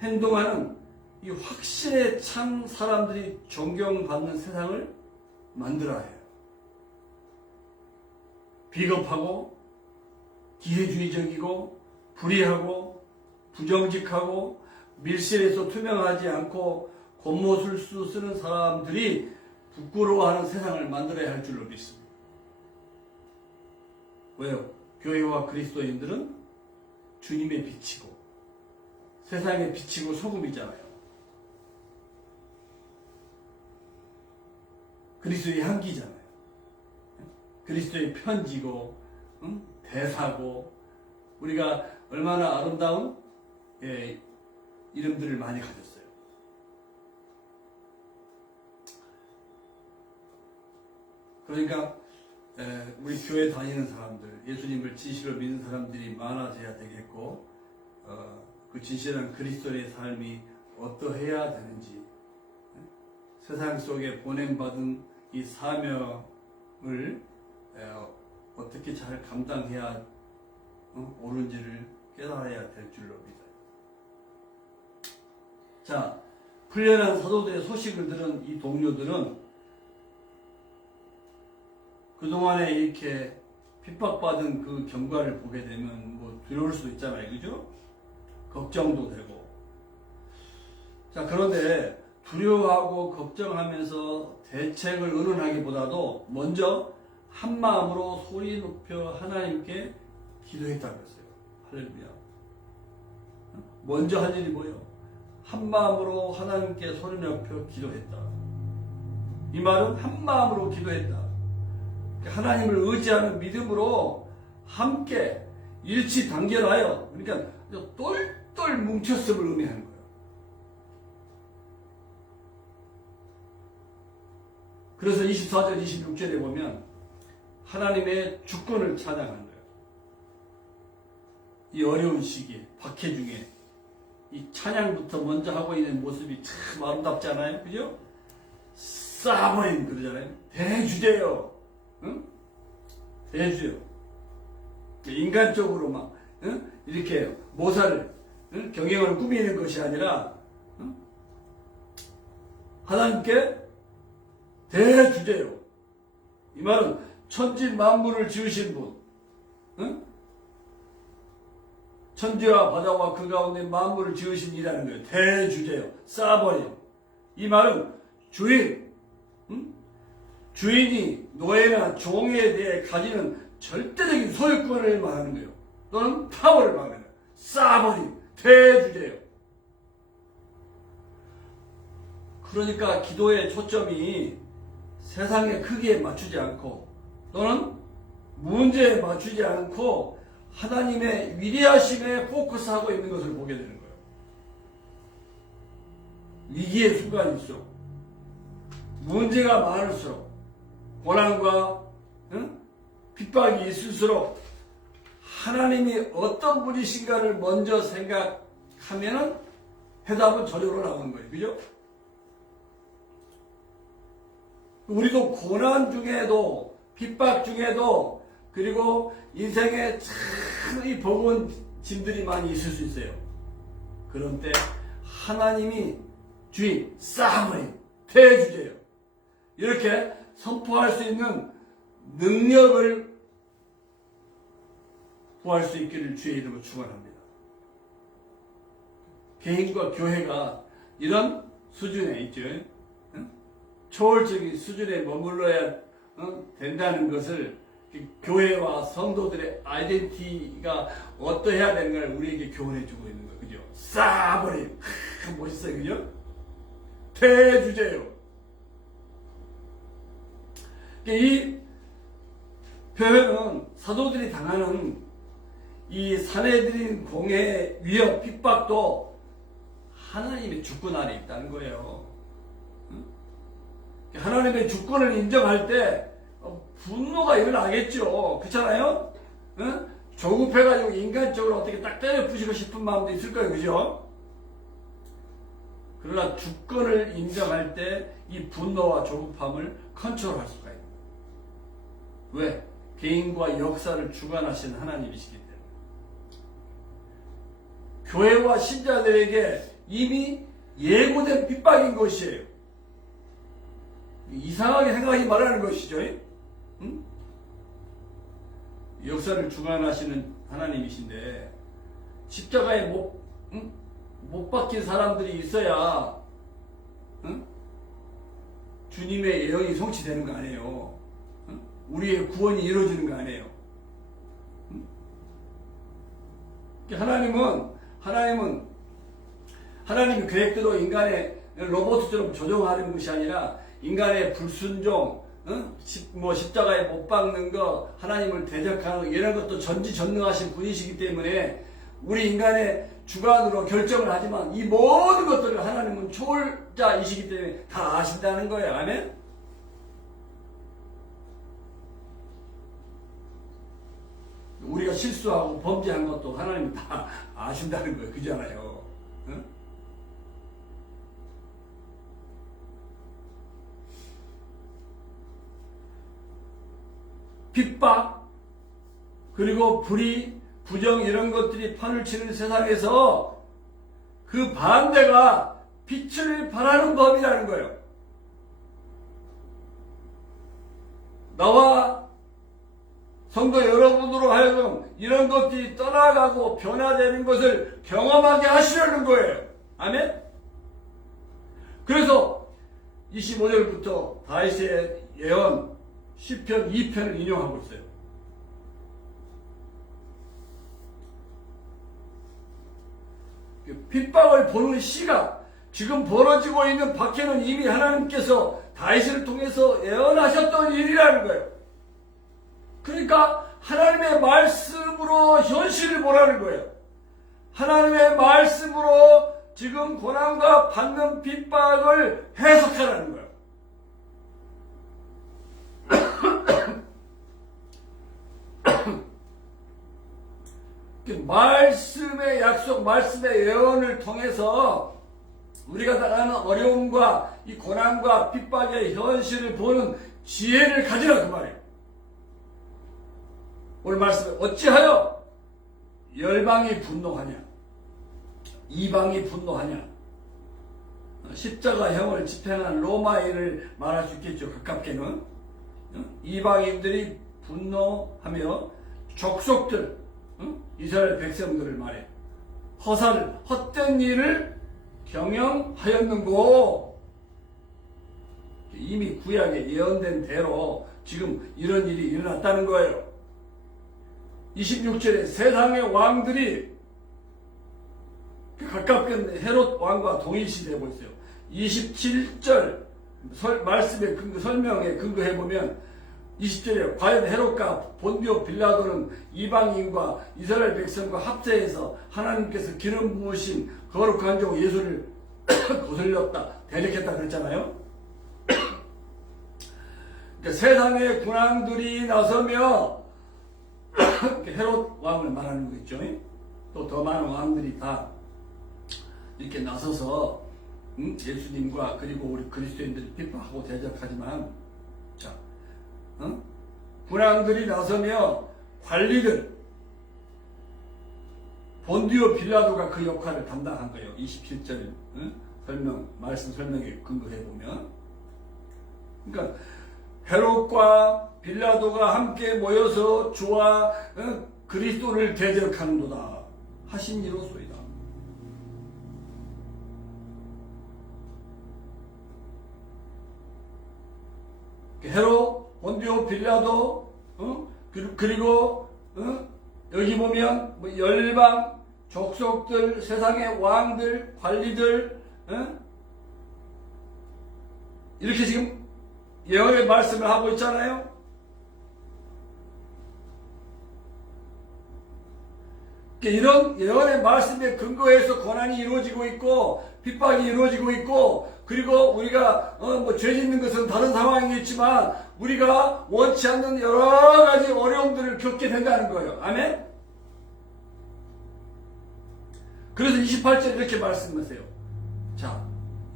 행동하는 이 확신에 찬 사람들이 존경받는 세상을 만들어야 해요. 비겁하고 기회주의적이고 불의하고 부정직하고 밀실에서 투명하지 않고 겉모술수 쓰는 사람들이 부끄러워하는 세상을 만들어야 할 줄로 믿습니다. 왜요? 교회와 그리스도인들은 주님의 빛이고 세상의 빛이고 소금이잖아요. 그리스도의 향기잖아요. 그리스도의 편지고 대사고 우리가 얼마나 아름다운 이름들을 많이 가졌어요. 그러니까 우리 교회 다니는 사람들, 예수님을 진실로 믿는 사람들이 많아져야 되겠고 그 진실한 그리스도의 삶이 어떠해야 되는지 세상 속에 보냄받은 이 사명을 어떻게 잘 감당해야 옳은지를 깨달아야 될 줄로 믿어요. 자, 풀려난 사도들의 소식을 들은 이 동료들은 그동안에 이렇게 핍박받은 그 경과를 보게 되면 뭐 두려울 수도 있잖아요. 그죠? 걱정도 되고. 자, 그런데 두려워하고 걱정하면서 대책을 의논하기보다도 먼저 한 마음으로 소리 높여 하나님께 기도했다고 했어요. 할렐루야. 먼저 한 일이 뭐예요? 한 마음으로 하나님께 소리 높여 기도했다. 이 말은 한 마음으로 기도했다. 하나님을 의지하는 믿음으로 함께 일치단결하여, 그러니까 똘똘 뭉쳤음을 의미하는 거예요. 그래서 24절 26절에 보면 하나님의 주권을 찬양하는 거예요. 이 어려운 시기에 박해 중에 이 찬양부터 먼저 하고 있는 모습이 참 아름답지 않아요? 그죠? 쏴버린 그러잖아요. 대주제요. 응? 대주요. 인간적으로 막 이렇게 모사를 경영을 꾸미는 것이 아니라 하나님께 대주제요. 이 말은 천지 만물을 지으신 분, 천지와 바다와 그 가운데 만물을 지으신 이라는 거예요. 대주제요. 쏴버림. 이 말은 주인, 주인이 노예나 종에 대해 가지는 절대적인 소유권을 말하는 거예요. 또는 파워를 말하는 거예요. 쏴버림. 대주제요. 그러니까 기도의 초점이 세상의 크기에 맞추지 않고 또는 문제에 맞추지 않고 하나님의 위대하심에 포커스하고 있는 것을 보게 되는 거예요. 위기의 순간일수록 문제가 많을수록 고난과 핍박이 있을수록 하나님이 어떤 분이신가를 먼저 생각하면 해답은 저절로 나오는 거예요. 그죠? 우리도 고난 중에도 핍박 중에도 그리고 인생에 참 이 버거운 짐들이 많이 있을 수 있어요. 그런 때 하나님이 주인, 쏴버린 대주제요. 이렇게 선포할 수 있는 능력을 구할 수 있기를 주의 이름으로 축원합니다. 개인과 교회가 이런 수준에 있죠. 초월적인 수준에 머물러야 된다는 것을 교회와 성도들의 아이덴티티가 어떠해야 되는가를 우리에게 교훈해 주고 있는 거예요. 그죠? 쏴버림. 멋있어요. 그죠? 대주제요. 이 표현은 사도들이 당하는 이 사내들인 공의 위협, 핍박도 하나님의 주권 아래 있다는 거예요. 하나님의 주권을 인정할 때 분노가 일어나겠죠. 그렇잖아요? 조급해가지고 인간적으로 어떻게 딱 때려 부시고 싶은 마음도 있을 거예요. 그죠? 그러나 주권을 인정할 때 이 분노와 조급함을 컨트롤할 수가 있는. 왜? 개인과 역사를 주관하시는 하나님이시기 때문에. 교회와 신자들에게 이미 예고된 핍박인 것이에요. 이상하게 생각하지 말라는 것이죠. 응? 역사를 주관하시는 하나님이신데 십자가에 못 박힌 사람들이 있어야 주님의 예언이 성취되는 거 아니에요. 우리의 구원이 이루어지는 거 아니에요. 하나님의 계획대로 인간의 로봇처럼 조종하는 것이 아니라 인간의 불순종, 십자가에 못 박는 거, 하나님을 대적하는 거, 이런 것도 전지전능하신 분이시기 때문에 우리 인간의 주관으로 결정을 하지만 이 모든 것들을 하나님은 초월자이시기 때문에 다 아신다는 거예요. 아멘? 우리가 실수하고 범죄한 것도 하나님은 다 아신다는 거예요. 그잖아요. 응? 핍박, 그리고 불의, 부정 이런 것들이 판을 치는 세상에서 그 반대가 빛을 발하는 법이라는 거예요. 나와 성도 여러분으로 하여금 이런 것들이 떠나가고 변화되는 것을 경험하게 하시려는 거예요. 아멘? 그래서 25절부터 다윗의 예언 시편 2편을 인용하고 있어요. 핍박을 보는 시각, 지금 벌어지고 있는 박해는 이미 하나님께서 다윗을 통해서 예언하셨던 일이라는 거예요. 그러니까 하나님의 말씀으로 현실을 보라는 거예요. 하나님의 말씀으로 지금 고난과 받는 핍박을 해석하라는 거예요. 말씀의 약속, 말씀의 예언을 통해서 우리가 당하는 어려움과 이 고난과 핍박의 현실을 보는 지혜를 가지라 그 말이에요. 오늘 말씀에 어찌하여 열방이 분노하냐, 이방이 분노하냐. 십자가형을 집행한 로마인을 말할 수 있겠죠. 가깝게는 이방인들이 분노하며 족속들, 이스라엘 백성들을 말해 헛된 일을 경영하였는고. 이미 구약에 예언된 대로 지금 이런 일이 일어났다는 거예요. 26절에 세상의 왕들이 가깝게 헤롯 왕과 동일시되고 있어요. 27절 말씀의 근거, 설명에 근거해보면 20절에 과연 헤롯과 본디오 빌라도는 이방인과 이스라엘 백성과 합세해서 하나님께서 기름 부으신 거룩한 종 예수를 거슬렸다, 대적했다 그랬잖아요. 그러니까 세상의 군왕들이 나서며 헤롯 왕을 말하는 거겠죠. 또 더 많은 왕들이 다 이렇게 나서서 예수님과 그리고 우리 그리스도인들이 핍박하고 대적하지만, 자, 군왕들이 나서며 관리들, 본디오 빌라도가 그 역할을 담당한 거예요. 27절 말씀 설명에 근거해 보면, 그러니까 헤롯과 빌라도가 함께 모여서 주와 그리스도를 대적하는도다 하신 이로소이다. 헤롯, 본디오 빌라도, 그리고 여기 보면 뭐 열방, 족속들, 세상의 왕들, 관리들, 이렇게 지금 예언의 말씀을 하고 있잖아요. 이런 예언의 말씀에 근거해서 고난이 이루어지고 있고 핍박이 이루어지고 있고 그리고 우리가 죄 짓는 것은 다른 상황이겠지만 우리가 원치 않는 여러 가지 어려움들을 겪게 된다는 거예요. 아멘? 그래서 28절 이렇게 말씀하세요. 자,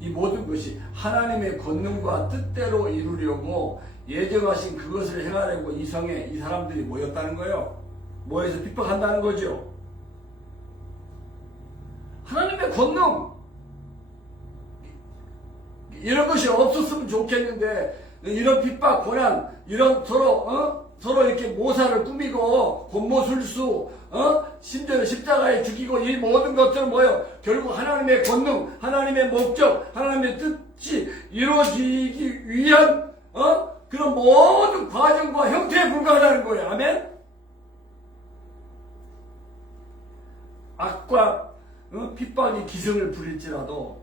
이 모든 것이 하나님의 권능과 뜻대로 이루려고 예정하신 그것을 행하려고 이 성에 이 사람들이 모였다는 거예요. 모여서 핍박한다는 거죠. 하나님의 권능 이런 것이 없었으면 좋겠는데 이런 핍박, 고난, 이런 서로 이렇게 모사를 꾸미고 곤모술수, 심지어 십자가에 죽이고 이 모든 것들은 뭐예요? 결국 하나님의 권능, 하나님의 목적, 하나님의 뜻이 이루어지기 위한 그런 모든 과정과 형태에 불과하다는 거예요. 아멘? 악과 핍박이 기승을 부릴지라도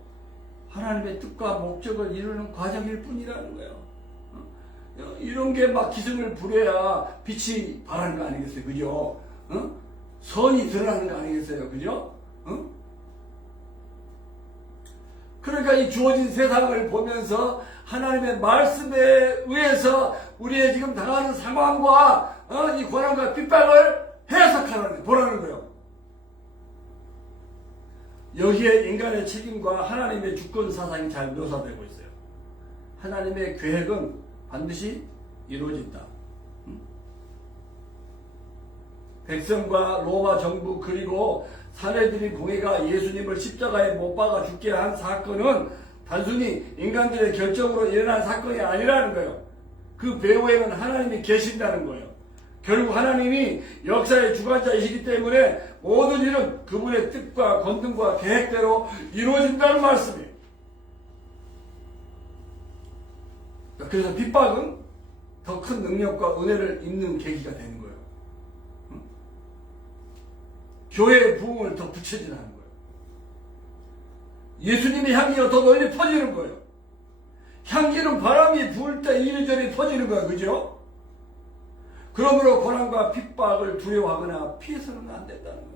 하나님의 뜻과 목적을 이루는 과정일 뿐이라는 거예요. 이런 게 막 기승을 부려야 빛이 발하는 거 아니겠어요? 그죠? 선이 드러나는 거 아니겠어요? 그죠? 그러니까 이 주어진 세상을 보면서 하나님의 말씀에 의해서 우리의 지금 당하는 상황과 이 고난과 핍박을 해석하라는, 보라는 거예요. 여기에 인간의 책임과 하나님의 주권 사상이 잘 묘사되고 있어요. 하나님의 계획은 반드시 이루어진다. 백성과 로마 정부 그리고 사내들인 공회가 예수님을 십자가에 못 박아 죽게 한 사건은 단순히 인간들의 결정으로 일어난 사건이 아니라는 거예요. 그 배후에는 하나님이 계신다는 거예요. 결국 하나님이 역사의 주관자이시기 때문에 모든 일은 그분의 뜻과 권능과 계획대로 이루어진다는 말씀이에요. 그래서 핍박은 더 큰 능력과 은혜를 입는 계기가 되는 거예요. 교회의 부흥을 더 부채질하는 거예요. 예수님의 향기가 더 널리 퍼지는 거예요. 향기는 바람이 불 때 이리저리 퍼지는 거예요. 그죠? 그러므로 고난과 핍박을 두려워하거나 피해서는 안 된다는 거예요.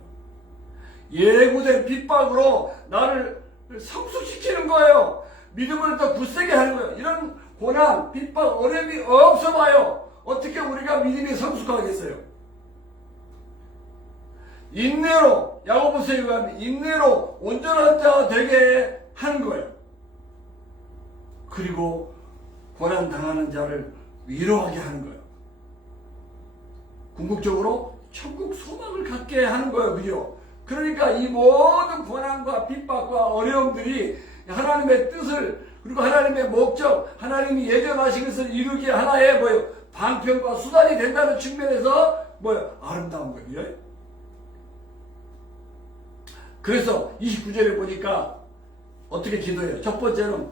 예고된 핍박으로 나를 성숙시키는 거예요. 믿음을 더 굳세게 하는 거예요. 이런 고난, 핍박, 어려움이 없어봐요. 어떻게 우리가 믿음이 성숙하겠어요? 인내로, 야고보서에 의하면 인내로 온전한 자가 되게 하는 거예요. 그리고 고난 당하는 자를 위로하게 하는 거예요. 궁극적으로 천국 소망을 갖게 하는 거예요. 그죠? 그러니까 이 모든 고난과 핍박과 어려움들이 하나님의 뜻을 그리고 하나님의 목적, 하나님이 예정하신 것을 이루기 하나의 뭐예요? 방편과 수단이 된다는 측면에서 뭐예요? 아름다운 거예요. 그래서 29절에 보니까 어떻게 기도해요? 첫 번째는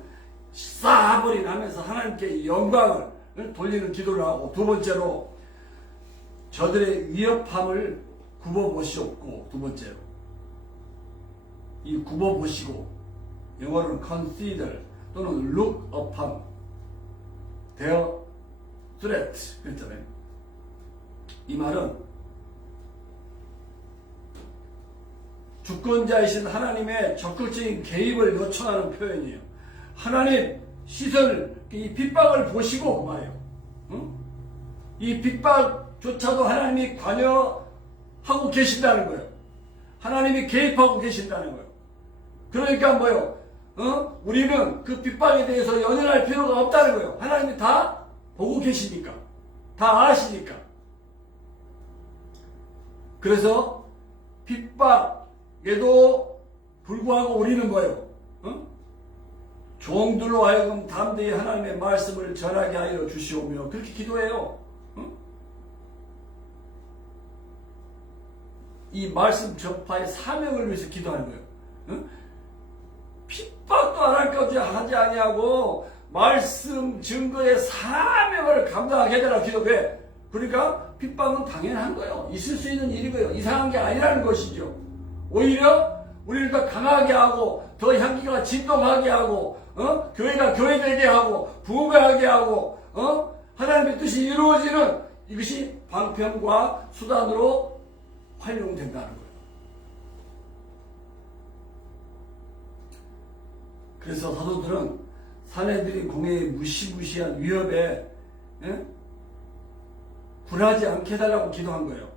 싸버리 나면서 하나님께 영광을 돌리는 기도를 하고 두 번째로 저들의 위협함을 굽어보시옵고 두 번째로 이 굽어보시고 영어로는 consider 또는 look upon their threat 그랬잖아요. 이 말은 주권자이신 하나님의 적극적인 개입을 요청하는 표현이에요. 하나님 시선을 이 핍박을 보시고 그 말이에요. 이 핍박조차도 하나님이 관여하고 계신다는 거예요. 하나님이 개입하고 계신다는 거예요. 그러니까 뭐예요? 우리는 그 핍박에 대해서 연연할 필요가 없다는 거예요. 하나님이 다 보고 계시니까. 다 아시니까. 그래서 핍박에도 불구하고 우리는 뭐예요? 종들로 하여금 담대히 하나님의 말씀을 전하게 하여 주시오며 그렇게 기도해요. 이 말씀 전파의 사명을 위해서 기도하는 거예요. 핍박도 안 할 것이 하지 아니하고 말씀 증거의 사명을 감당하게 해달라 기도해. 그러니까 핍박은 당연한 거예요. 있을 수 있는 일이고요. 이상한 게 아니라는 것이죠. 오히려 우리를 더 강하게 하고 더 향기가 진동하게 하고 교회가 교회되게 하고 부흥하게 하고 하나님의 뜻이 이루어지는 이것이 방편과 수단으로 활용된다는 거예요. 그래서 사도들은 사내들인 공회의 무시무시한 위협에 굴하지 않게 해달라고 기도한 거예요.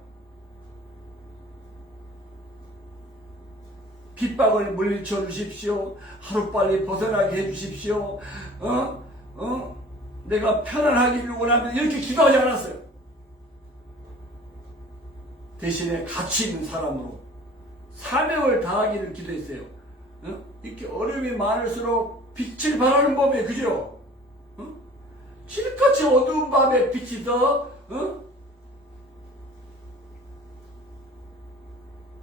핍박을 물리쳐 주십시오. 하루빨리 벗어나게 해주십시오. 내가 편안하기를 원하면 이렇게 기도하지 않았어요. 대신에 가치 있는 사람으로 사명을 다하기를 기도했어요. 이렇게 어려움이 많을수록 빛을 발하는 법이에요. 그죠? 칠흑같이 어두운 밤에 빛이 더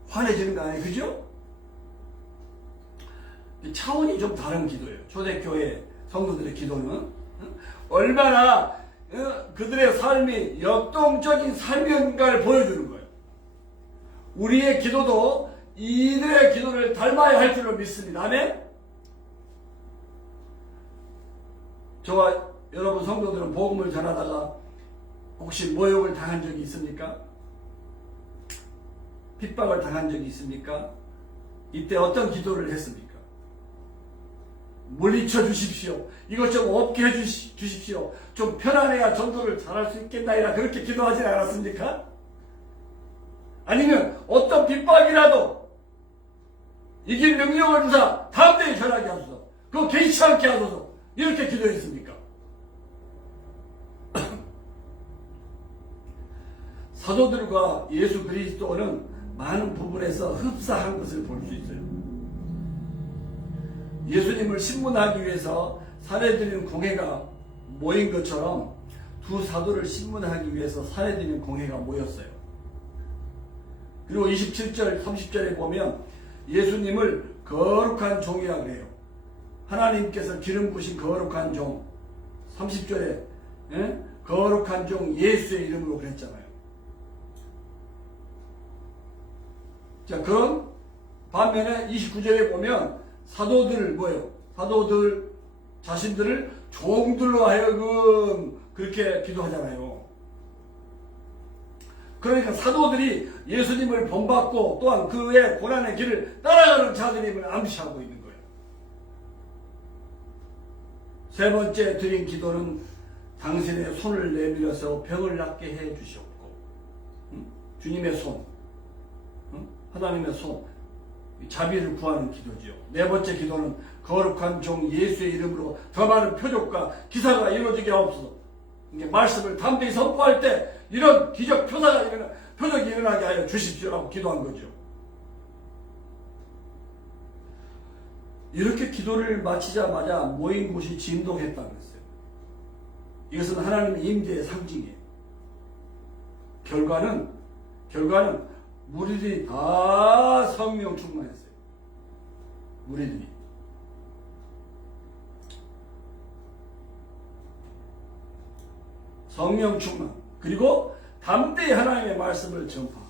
환해지는 거 아니에요? 그죠? 차원이 좀 다른 기도예요. 초대교회 성도들의 기도는 얼마나 그들의 삶이 역동적인 삶이었는가를 보여주는 거예요. 우리의 기도도 이들의 기도를 닮아야 할 줄로 믿습니다. 아멘? 저와 여러분 성도들은 복음을 전하다가 혹시 모욕을 당한 적이 있습니까? 핍박을 당한 적이 있습니까? 이때 어떤 기도를 했습니까? 물리쳐 주십시오. 이것 좀 없게 해 주십시오. 좀 편안해야 전도를 잘할 수 있겠나이라 그렇게 기도하지 않았습니까? 아니면 어떤 핍박이라도 이길 능력을 주사 다음 대에 전하게 하소서. 그거 개의치 않게 하소서. 이렇게 기도했습니까? 사도들과 예수 그리스도는 많은 부분에서 흡사한 것을 볼 수 있어요. 예수님을 신문하기 위해서 사내들인 공회가 모인 것처럼 두 사도를 신문하기 위해서 사내들인 공회가 모였어요. 그리고 27절 30절에 보면 예수님을 거룩한 종이라고 해요. 하나님께서 기름 부신 거룩한 종. 30절에 거룩한 종 예수의 이름으로 그랬잖아요. 자, 그런 반면에 29절에 보면 사도들 뭐예요? 사도들 자신들을 종들로 하여금 그렇게 기도하잖아요. 그러니까 사도들이 예수님을 본받고 또한 그의 고난의 길을 따라가는 자들임을 암시하고 있는 거예요. 세 번째 드린 기도는 당신의 손을 내밀어서 병을 낫게 해 주시옵고, 주님의 손, 하나님의 손, 자비를 구하는 기도지요. 네 번째 기도는 거룩한 종 예수의 이름으로 더 많은 표적과 기사가 이루어지게 하옵소서. 이게 말씀을 담대히 선포할 때 이런 기적 표적이 일어나게 하여 주십시오라고 기도한 거죠. 이렇게 기도를 마치자마자 모인 곳이 진동했다고 했어요. 이것은 하나님의 임재의 상징이에요. 결과는 무리들이 다 성령 충만했어요. 무리들이. 성령 충만. 그리고 담대히 하나님의 말씀을 전파.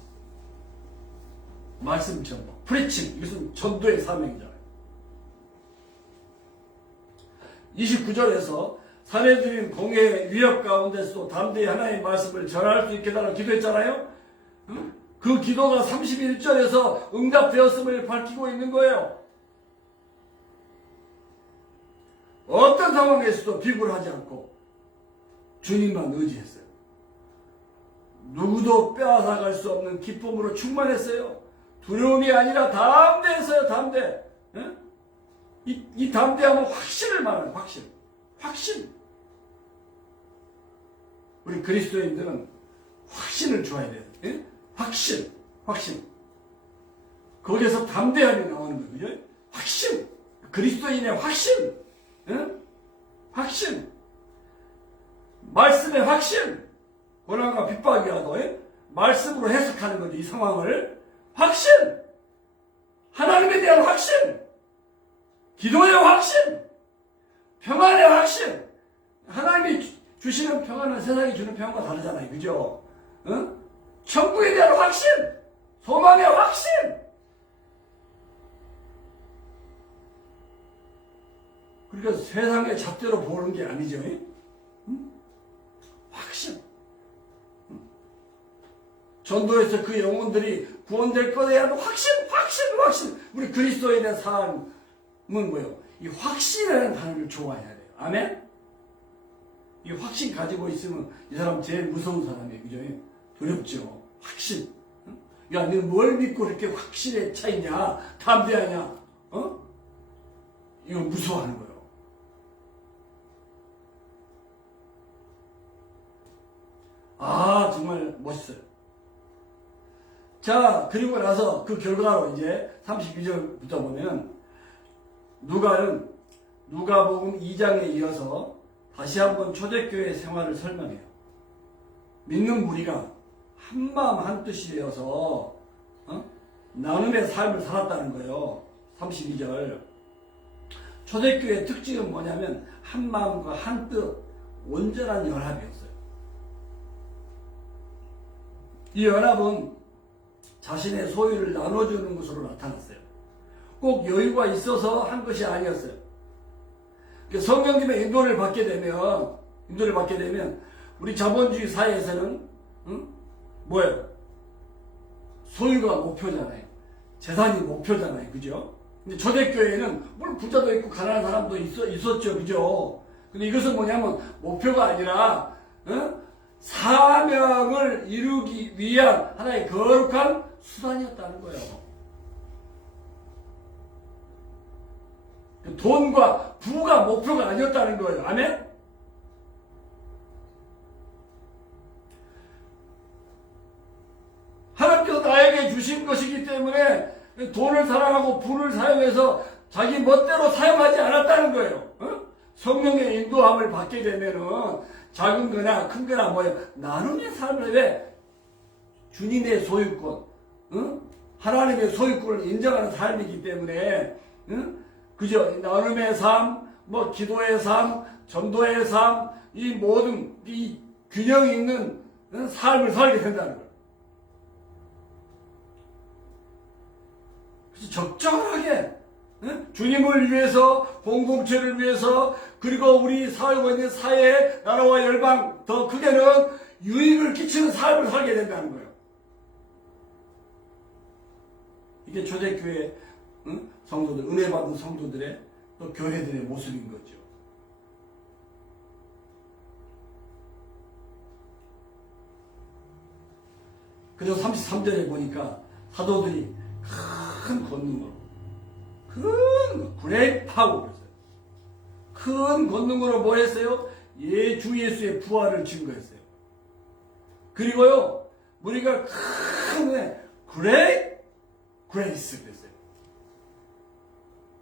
말씀 전파. 프리칭. 이것은 전도의 사명이잖아요. 29절에서 사내들인 공회의 위협 가운데서도 담대히 하나님의 말씀을 전할 수 있게 달라고 기도했잖아요. 그 기도가 31절에서 응답되었음을 밝히고 있는 거예요. 어떤 상황에서도 비굴하지 않고 주님만 의지했어요. 누구도 빼앗아갈 수 없는 기쁨으로 충만했어요. 두려움이 아니라 담대했어요. 담대. 이 담대함은 확신을 말하는 확신. 우리 그리스도인들은 확신을 줘야 돼요. 확신. 거기에서 담대함이 나오는 거예요. 그죠? 확신. 그리스도인의 확신. 확신. 말씀의 확신. 고난과 핍박이라도 말씀으로 해석하는 거죠. 이 상황을. 확신. 하나님에 대한 확신. 기도의 확신. 평안의 확신. 하나님이 주시는 평안은 세상이 주는 평안과 다르잖아요. 그죠? 천국에 대한 확신. 소망의 확신. 그러니까 세상의 잣대로 보는 게 아니죠. 확신. 전도에서 그 영혼들이 구원될 것에 대한 확신. 우리 그리스도인의 삶은 뭐예요? 이 확신이라는 단어를 좋아해야 돼요. 아멘? 이 확신 가지고 있으면 이 사람 제일 무서운 사람이에요. 그죠? 두렵죠. 확신. 야, 너 뭘 믿고 이렇게 확신에 차 있냐? 담대하냐? 이거 무서워하는 거예요. 아, 정말 멋있어요. 자, 그리고 나서 그 결과로 이제 32절부터 보면 누가복음 2장에 이어서 다시 한번 초대교회 생활을 설명해요. 믿는 무리가 한마음 한뜻이 되어서 나눔의 삶을 살았다는 거예요. 32절. 초대교회의 특징은 뭐냐면 한마음과 한뜻, 온전한 연합이었어요. 이 연합은 자신의 소유를 나눠주는 것으로 나타났어요. 꼭 여유가 있어서 한 것이 아니었어요. 성령님의 인도를 받게 되면 우리 자본주의 사회에서는 뭐예요? 소유가 목표잖아요. 재산이 목표잖아요. 그죠? 근데 초대교회에는 물론 부자도 있고 가난한 사람도 있었죠. 그죠? 근데 이것은 뭐냐면 목표가 아니라 사명을 이루기 위한 하나의 거룩한 수단이었다는 거예요. 돈과 부가 목표가 아니었다는 거예요. 아멘? 하나님께서 나에게 주신 것이기 때문에 돈을 사랑하고 부를 사용해서 자기 멋대로 사용하지 않았다는 거예요. 성령의 인도함을 받게 되면은 작은 거나 큰 거나 뭐예요? 나눔의 삶을 왜? 주님의 소유권, 하나님의 소유권을 인정하는 삶이기 때문에, 그죠? 나눔의 삶, 뭐 기도의 삶, 전도의 삶, 이 모든 이 균형 있는 삶을 살게 된다는 거예요. 그래서 적절하게 주님을 위해서, 공동체를 위해서, 그리고 우리 살고 있는 사회, 나라와 열방, 더 크게는 유익을 끼치는 삶을 살게 된다는 거예요. 이게 초대교회 성도들, 은혜 받은 성도들의 또 교회들의 모습인 거죠. 그래서 33절에 보니까 사도들이 큰 권능으로, 그레이트 파워, 큰 권능으로 뭐 했어요? 주 예수의 부활을 증거했어요. 그리고요, 우리가 큰 그레이트 그레이스 그랬어요.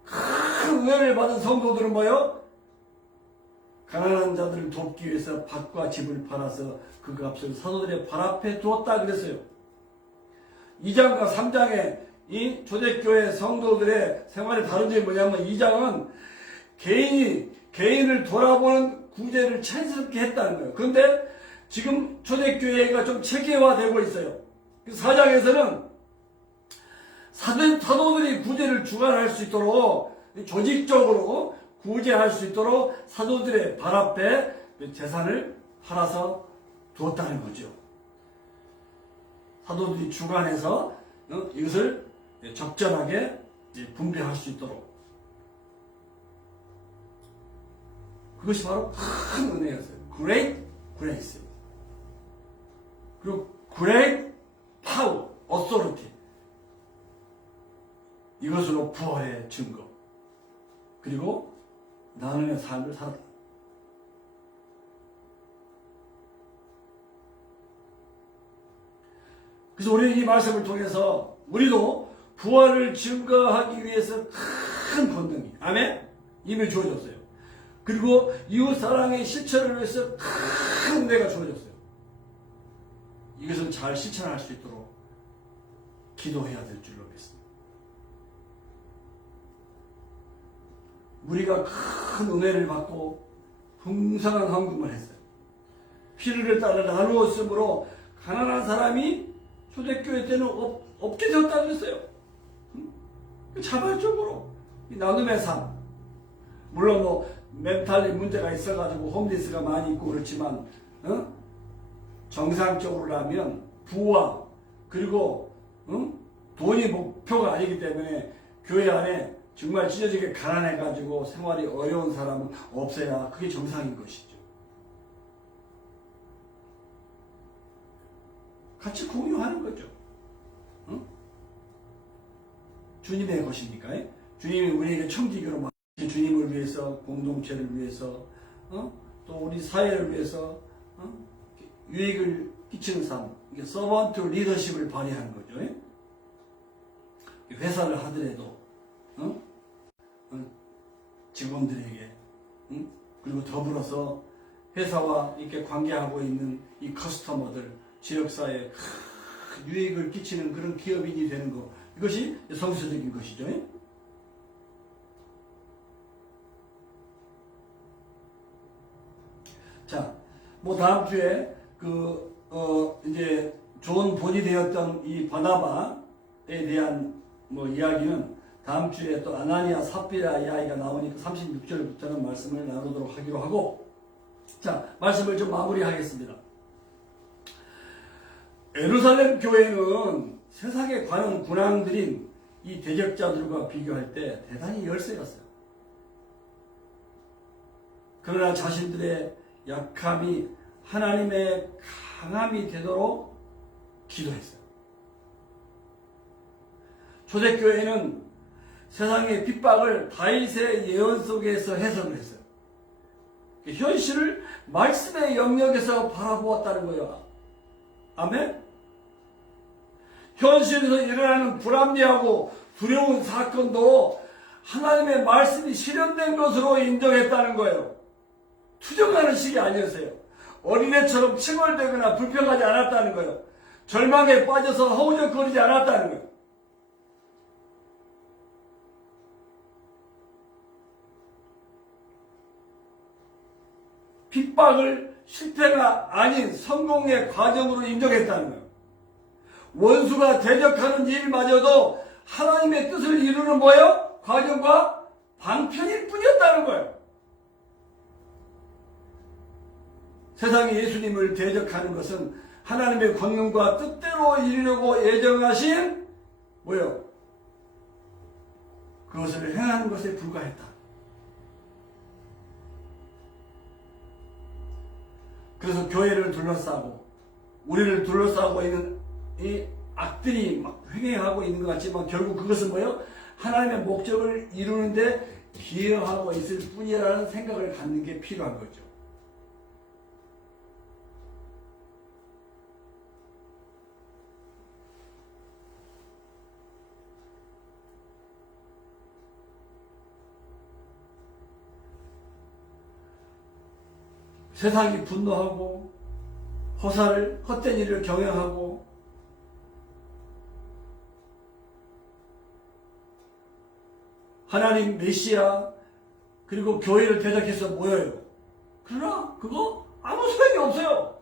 큰 은혜를 받은 성도들은 뭐요? 가난한 자들을 돕기 위해서 밭과 집을 팔아서 그 값을 사도들의 발 앞에 두었다 그랬어요. 2장과 3장에 이 초대교회 성도들의 생활의 다른 점이 뭐냐면 2장은 개인을 돌아보는 구제를 자연스럽게 했다는 거예요. 그런데 지금 초대교회가 좀 체계화되고 있어요. 4장에서는 사도들이 구제를 주관할 수 있도록 조직적으로 구제할 수 있도록 사도들의 발 앞에 재산을 팔아서 두었다는 거죠. 사도들이 주관해서 이것을 적절하게 분배할 수 있도록. 그것이 바로 큰 은혜였어요. Great Grace. 그리고 Great Power, Authority. 이것으로 부활의 증거. 그리고 나눔의 삶을 살았다. 그래서 우리는 이 말씀을 통해서 우리도 부활을 증거하기 위해서 큰 권능이, 아멘? 이미 주어졌어요. 그리고 이웃사랑의 실천을 위해서 큰 은혜가 주어졌어요. 이것을 잘 실천할 수 있도록 기도해야 될 줄로 믿습니다. 우리가 큰 은혜를 받고 풍성한 헌금을 했어요. 필요를 따라 나누었으므로 가난한 사람이 초대교회 때는 없게 되었다고 했어요. 자발적으로 이 나눔의 삶. 물론 뭐 멘탈리 문제가 있어가지고 홈리스가 많이 있고 그렇지만 정상적으로라면 부와 그리고 돈이 목표가 아니기 때문에 교회 안에 정말 찢어지게 가난해가지고 생활이 어려운 사람은 없어야 그게 정상인 것이죠. 같이 공유하는 거죠. 응? 주님의 것이니까. 주님이 우리에게 청지기로 주님을 위해서, 공동체를 위해서, 또 우리 사회를 위해서 유익을 끼치는 삶, 이게 서번트 리더십을 발휘하는 거죠. 회사를 하더라도 직원들에게, 그리고 더불어서 회사와 이렇게 관계하고 있는 이 커스터머들, 지역사회에 큰 유익을 끼치는 그런 기업인이 되는 것, 이것이 성서적인 것이죠. 자, 뭐 다음 주에 이제 좋은 본이 되었던 이 바나바에 대한 뭐 이야기는 다음 주에 또 아나니아 삽비라 이야기가 나오니까 36절부터는 말씀을 나누도록 하기로 하고, 자, 말씀을 좀 마무리하겠습니다. 예루살렘 교회는 세상에 관한 군왕들인 이 대적자들과 비교할 때 대단히 열세였어요. 그러나 자신들의 약함이 하나님의 강함이 되도록 기도했어요. 초대교회는 세상의 핍박을 다윗의 예언 속에서 해석을 했어요. 현실을 말씀의 영역에서 바라보았다는 거예요. 아멘? 현실에서 일어나는 불합리하고 두려운 사건도 하나님의 말씀이 실현된 것으로 인정했다는 거예요. 투정하는 식이 아니었어요. 어린애처럼 칭얼대거나 불평하지 않았다는 거예요. 절망에 빠져서 허우적거리지 않았다는 거예요. 핍박을 실패가 아닌 성공의 과정으로 인정했다는 거예요. 원수가 대적하는 일마저도 하나님의 뜻을 이루는 뭐예요? 과정과 방편일 뿐이었다는 거예요. 세상에 예수님을 대적하는 것은 하나님의 권능과 뜻대로 이루려고 예정하신 뭐예요? 그것을 행하는 것에 불과했다. 그래서 교회를 둘러싸고 우리를 둘러싸고 있는 이 악들이 막 횡행하고 있는 것 같지만 결국 그것은 뭐예요? 하나님의 목적을 이루는데 기여하고 있을 뿐이라는 생각을 갖는 게 필요한 거죠. 세상이 분노하고 헛된 일을 경영하고 하나님 메시아 그리고 교회를 대적해서 모여요. 그러나 그거 아무 소용이 없어요.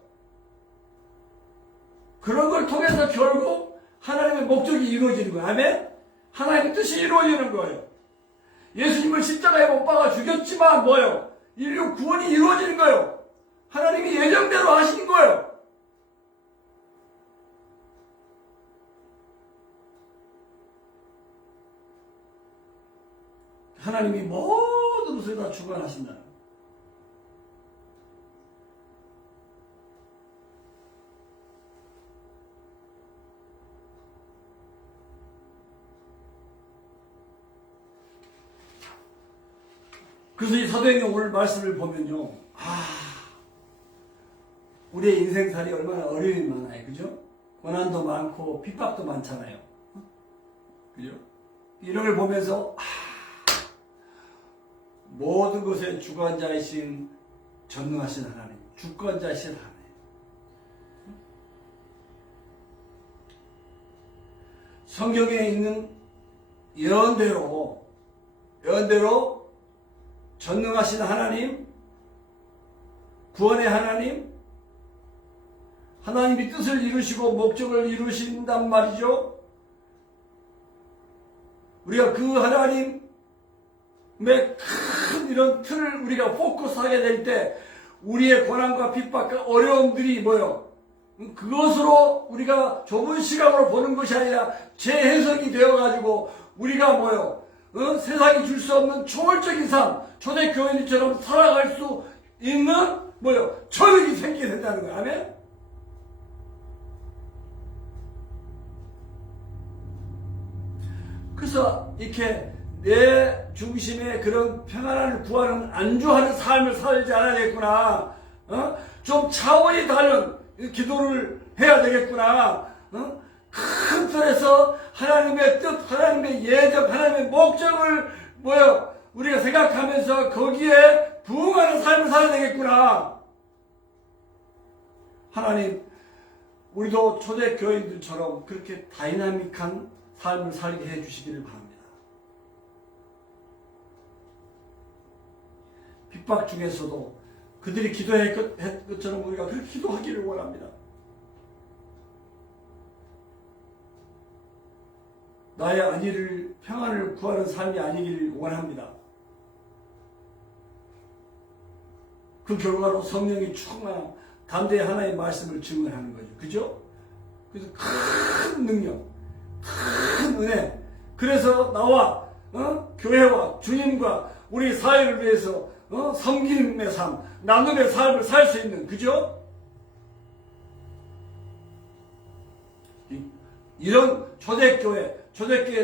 그런 걸 통해서 결국 하나님의 목적이 이루어지는 거예요. 아멘? 하나님의 뜻이 이루어지는 거예요. 예수님을 십자가에 못 박아 죽였지만 뭐예요? 인류 구원이 이루어지는 거예요. 하나님이 예정대로 하신 거예요. 하나님이 모든 것을 다 주관하신다. 그래서 이 사도행전 오늘 말씀을 보면요. 우리의 인생살이 얼마나 어려움이 많아요. 그죠? 고난도 많고 핍박도 많잖아요. 그죠? 이런 걸 보면서 모든 것의 주관자이신 전능하신 하나님, 주권자이신 하나님. 성경에 있는 예언대로 전능하신 하나님, 구원의 하나님, 하나님이 뜻을 이루시고 목적을 이루신단 말이죠. 우리가 그 하나님의 큰 이런 틀을 우리가 포커스하게 될 때 우리의 고난과 핍박과 어려움들이 뭐요? 그것으로 우리가 좁은 시각으로 보는 것이 아니라 재해석이 되어가지고 우리가 뭐요? 세상이 줄 수 없는 초월적인 삶, 초대교인들처럼 살아갈 수 있는 저력이 생기게 된다는 거야. 아멘? 그래서 이렇게 내 중심의 그런 평안을 구하는 안주하는 삶을 살지 않아야겠구나. 좀 차원이 다른 기도를 해야 되겠구나. 큰 틀에서 하나님의 뜻, 하나님의 예정, 하나님의 목적을 우리가 생각하면서 거기에 부응하는 삶을 살아야 되겠구나. 하나님, 우리도 초대교인들처럼 그렇게 다이나믹한 삶을 살게 해주시기를 바랍니다. 핍박 중에서도 그들이 기도했던 것처럼 우리가 그렇게 기도하기를 원합니다. 나의 안위를, 평안을 구하는 삶이 아니기를 원합니다. 그 결과로 성령이 충만한 담대히 하나님의 말씀을 증언하는 거죠. 그죠? 그래서 큰 능력, 큰 은혜. 그래서 나와 교회와 주님과 우리 사회를 위해서 섬김의 삶, 나눔의 삶을 살 수 있는, 그죠? 이런 초대교회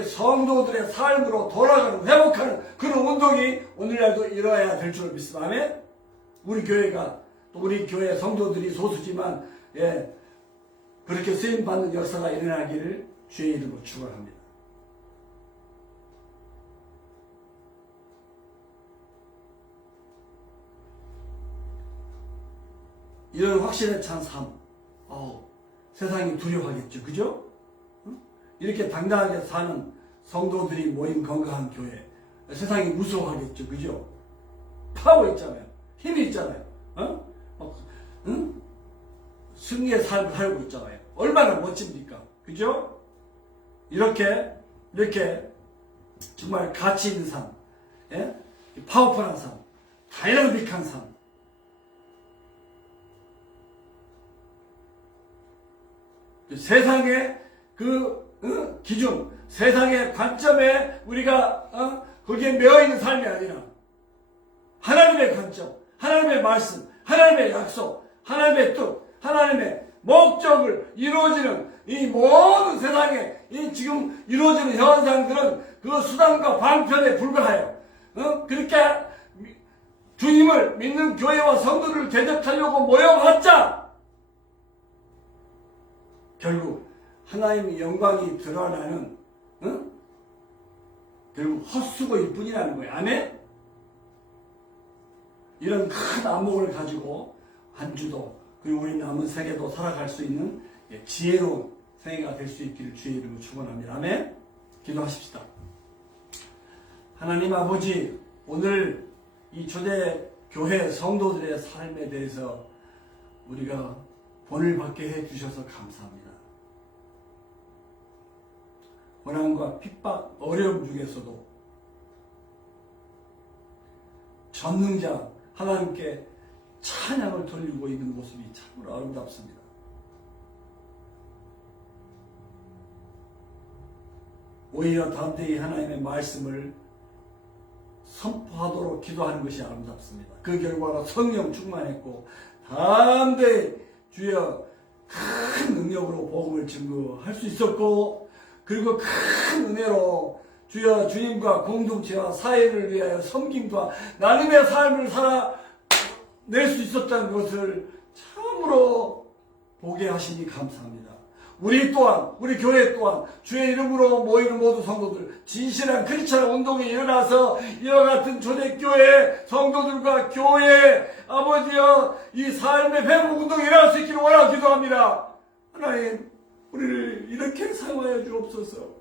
성도들의 삶으로 돌아가는, 회복하는 그런 운동이 오늘날도 일어나야 될 줄 믿습니다. 아멘? 우리 교회가, 또 우리 교회 성도들이 소수지만, 그렇게 쓰임받는 역사가 일어나기를 주의 이름으로 축원합니다. 이런 확신에 찬 삶, 세상이 두려워하겠죠. 그죠? 이렇게 당당하게 사는 성도들이 모인 건강한 교회, 세상이 무서워하겠죠. 그죠? 파워 있잖아요. 힘이 있잖아요. 승리의 삶을 살고 있잖아요. 얼마나 멋집니까? 그죠? 이렇게 정말 가치 있는 삶, 파워풀한 삶, 다이나믹한 삶, 세상의 기준, 세상의 관점에 우리가 거기에 매어있는 삶이 아니라 하나님의 관점, 하나님의 말씀, 하나님의 약속, 하나님의 뜻, 하나님의 목적을 이루어지는 이 모든 세상에 지금 이루어지는 현상들은 그 수단과 방편에 불과해요. 그렇게 주님을 믿는 교회와 성도를 대적하려고 모여봤자 결국 하나님의 영광이 드러나는 결국 헛수고일 뿐이라는 거예요. 아멘? 이런 큰 안목을 가지고 한 주도 그리고 우리 남은 세계도 살아갈 수 있는 지혜로운 생애가 될 수 있기를 주의 이름으로 축원합니다. 아멘? 기도하십시다. 하나님 아버지, 오늘 이 초대 교회 성도들의 삶에 대해서 우리가 본을 받게 해주셔서 감사합니다. 고난과 핍박, 어려움 중에서도 전능자 하나님께 찬양을 돌리고 있는 모습이 참으로 아름답습니다. 오히려 담대히 하나님의 말씀을 선포하도록 기도하는 것이 아름답습니다. 그 결과가 성령 충만했고 담대히 주여 큰 능력으로 복음을 증거할 수 있었고, 그리고 큰 은혜로 주여 주님과 공동체와 사회를 위하여 섬김과 나눔의 삶을 살아낼 수 있었다는 것을 참으로 보게 하시니 감사합니다. 우리 또한, 우리 교회 또한 주의 이름으로 모이는 모든 성도들, 진실한 크리스찬 운동이 일어나서 이와 같은 초대교회 성도들과 교회 아버지여 이 삶의 회복 운동이 일어날 수 있기를 원하고 기도합니다. 하나님, 우리를 이렇게 사용하여 주옵소서.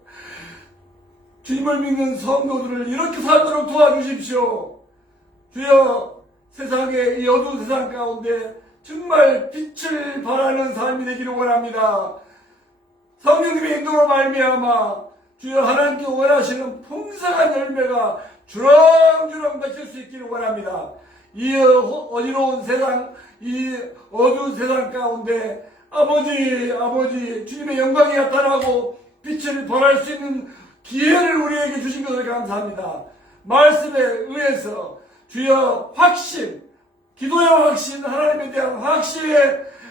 주님을 믿는 성도들을 이렇게 살도록 도와주십시오. 주여, 세상의 이 어두운 세상 가운데 정말 빛을 발하는 삶이 되기를 원합니다. 성령님의 인도로 말미암아 주여 하나님께 원하시는 풍성한 열매가 주렁주렁 맺힐 수 있기를 원합니다. 이 어지러운 세상, 이 어두운 세상 가운데 아버지 주님의 영광이 나타나고 빛을 발할 수 있는 기회를 우리에게 주신 것을 감사합니다. 말씀에 의해서 주여 확신, 기도의 확신, 하나님에 대한 확신,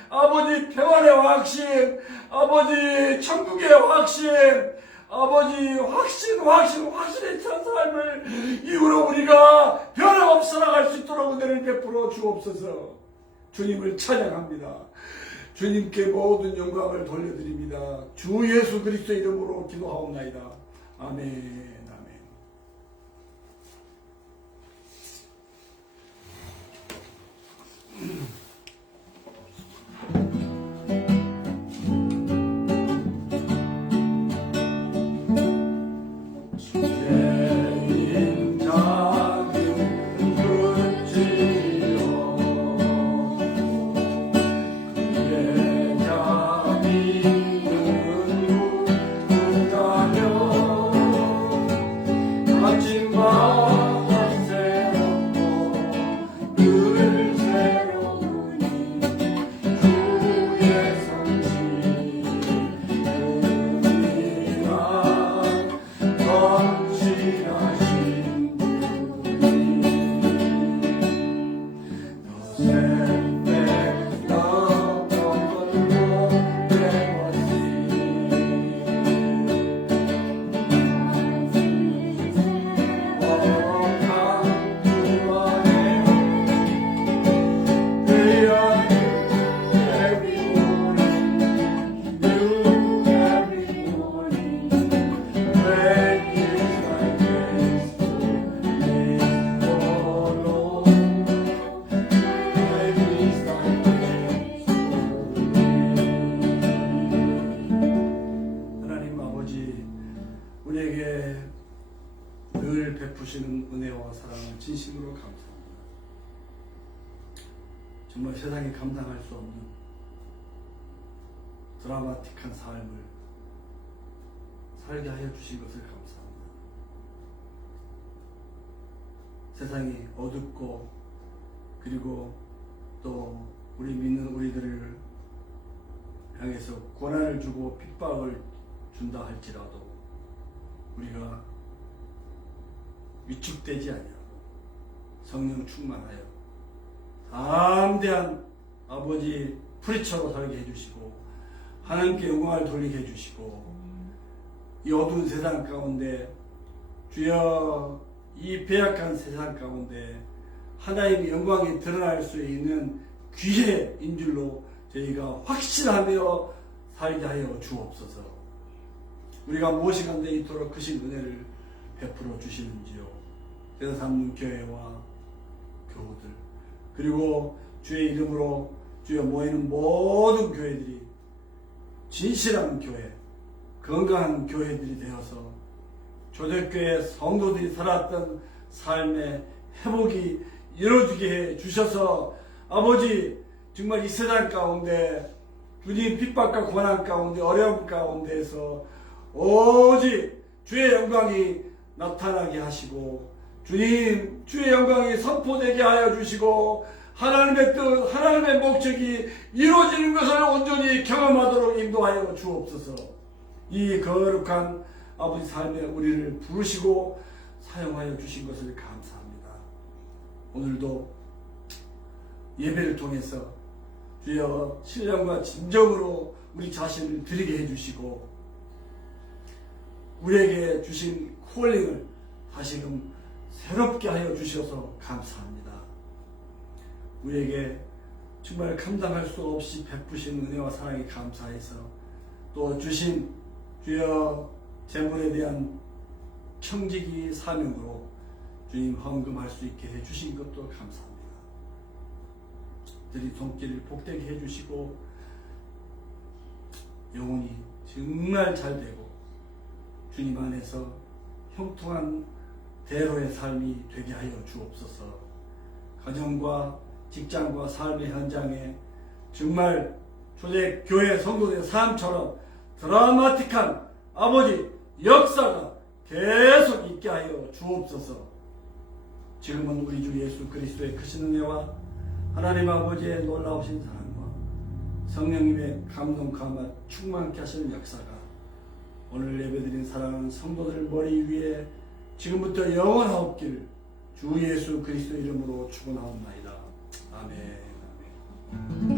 아버지 평안의 확신, 아버지 천국의 확신, 아버지 확신에 찬 삶을 이후로 우리가 변함없이 살아갈 수 있도록 은혜를 베풀어 주옵소서. 주님을 찬양합니다. 주님께 모든 영광을 돌려드립니다. 주 예수 그리스도의 이름으로 기도하옵나이다. 아멘. 우리에게 늘 베푸시는 은혜와 사랑을 진심으로 감사합니다. 정말 세상이 감당할 수 없는 드라마틱한 삶을 살게 하여 주신 것을 감사합니다. 세상이 어둡고 그리고 또 우리 믿는 우리들을 향해서 고난을 주고 핍박을 준다 할지라도 우리가 위축되지 아니하고 성령 충만하여 담대한 아버지 프리처로 살게 해주시고 하나님께 영광을 돌리게 해주시고 이 어두운 세상 가운데 주여 이 배약한 세상 가운데 하나님의 영광이 드러날 수 있는 귀재인 줄로 저희가 확신하며 살게 하여 주옵소서. 우리가 무엇이 간데 이토록 크신 은혜를 베풀어 주시는지요. 대사삼문 교회와 교우들 그리고 주의 이름으로 주여 모이는 모든 교회들이 진실한 교회, 건강한 교회들이 되어서 초대교회 성도들이 살았던 삶의 회복이 이루어지게 해 주셔서 아버지 정말 이 세상 가운데 주님 핍박과 고난 가운데 어려움 가운데에서 오직 주의 영광이 나타나게 하시고 주님 주의 영광이 선포되게 하여 주시고 하나님의 뜻 하나님의 목적이 이루어지는 것을 온전히 경험하도록 인도하여 주옵소서. 이 거룩한 아버지 삶에 우리를 부르시고 사용하여 주신 것을 감사합니다. 오늘도 예배를 통해서 주여 신령과 진정으로 우리 자신을 드리게 해주시고 우리에게 주신 콜링을 다시금 새롭게 하여 주셔서 감사합니다. 우리에게 정말 감당할 수 없이 베푸신 은혜와 사랑에 감사해서 또 주신 주여 재물에 대한 청지기 사명으로 주님 헌금할 수 있게 해주신 것도 감사합니다. 들이 손길을 복되게 해주시고 영혼이 정말 잘 되고 주님 안에서 형통한 대로의 삶이 되게 하여 주옵소서. 가정과 직장과 삶의 현장에 정말 초대교회 성도들의 삶처럼 드라마틱한 아버지 역사가 계속 있게 하여 주옵소서. 지금은 우리 주 예수 그리스도의 크신 은혜와 하나님 아버지의 놀라우신 사랑과 성령님의 감동 감화 충만케 하시는 역사가 오늘 예배드린 사랑하는 성도들 머리 위에 지금부터 영원하옵기를 주 예수 그리스도 이름으로 축원하옵나이다. 아멘. 아멘.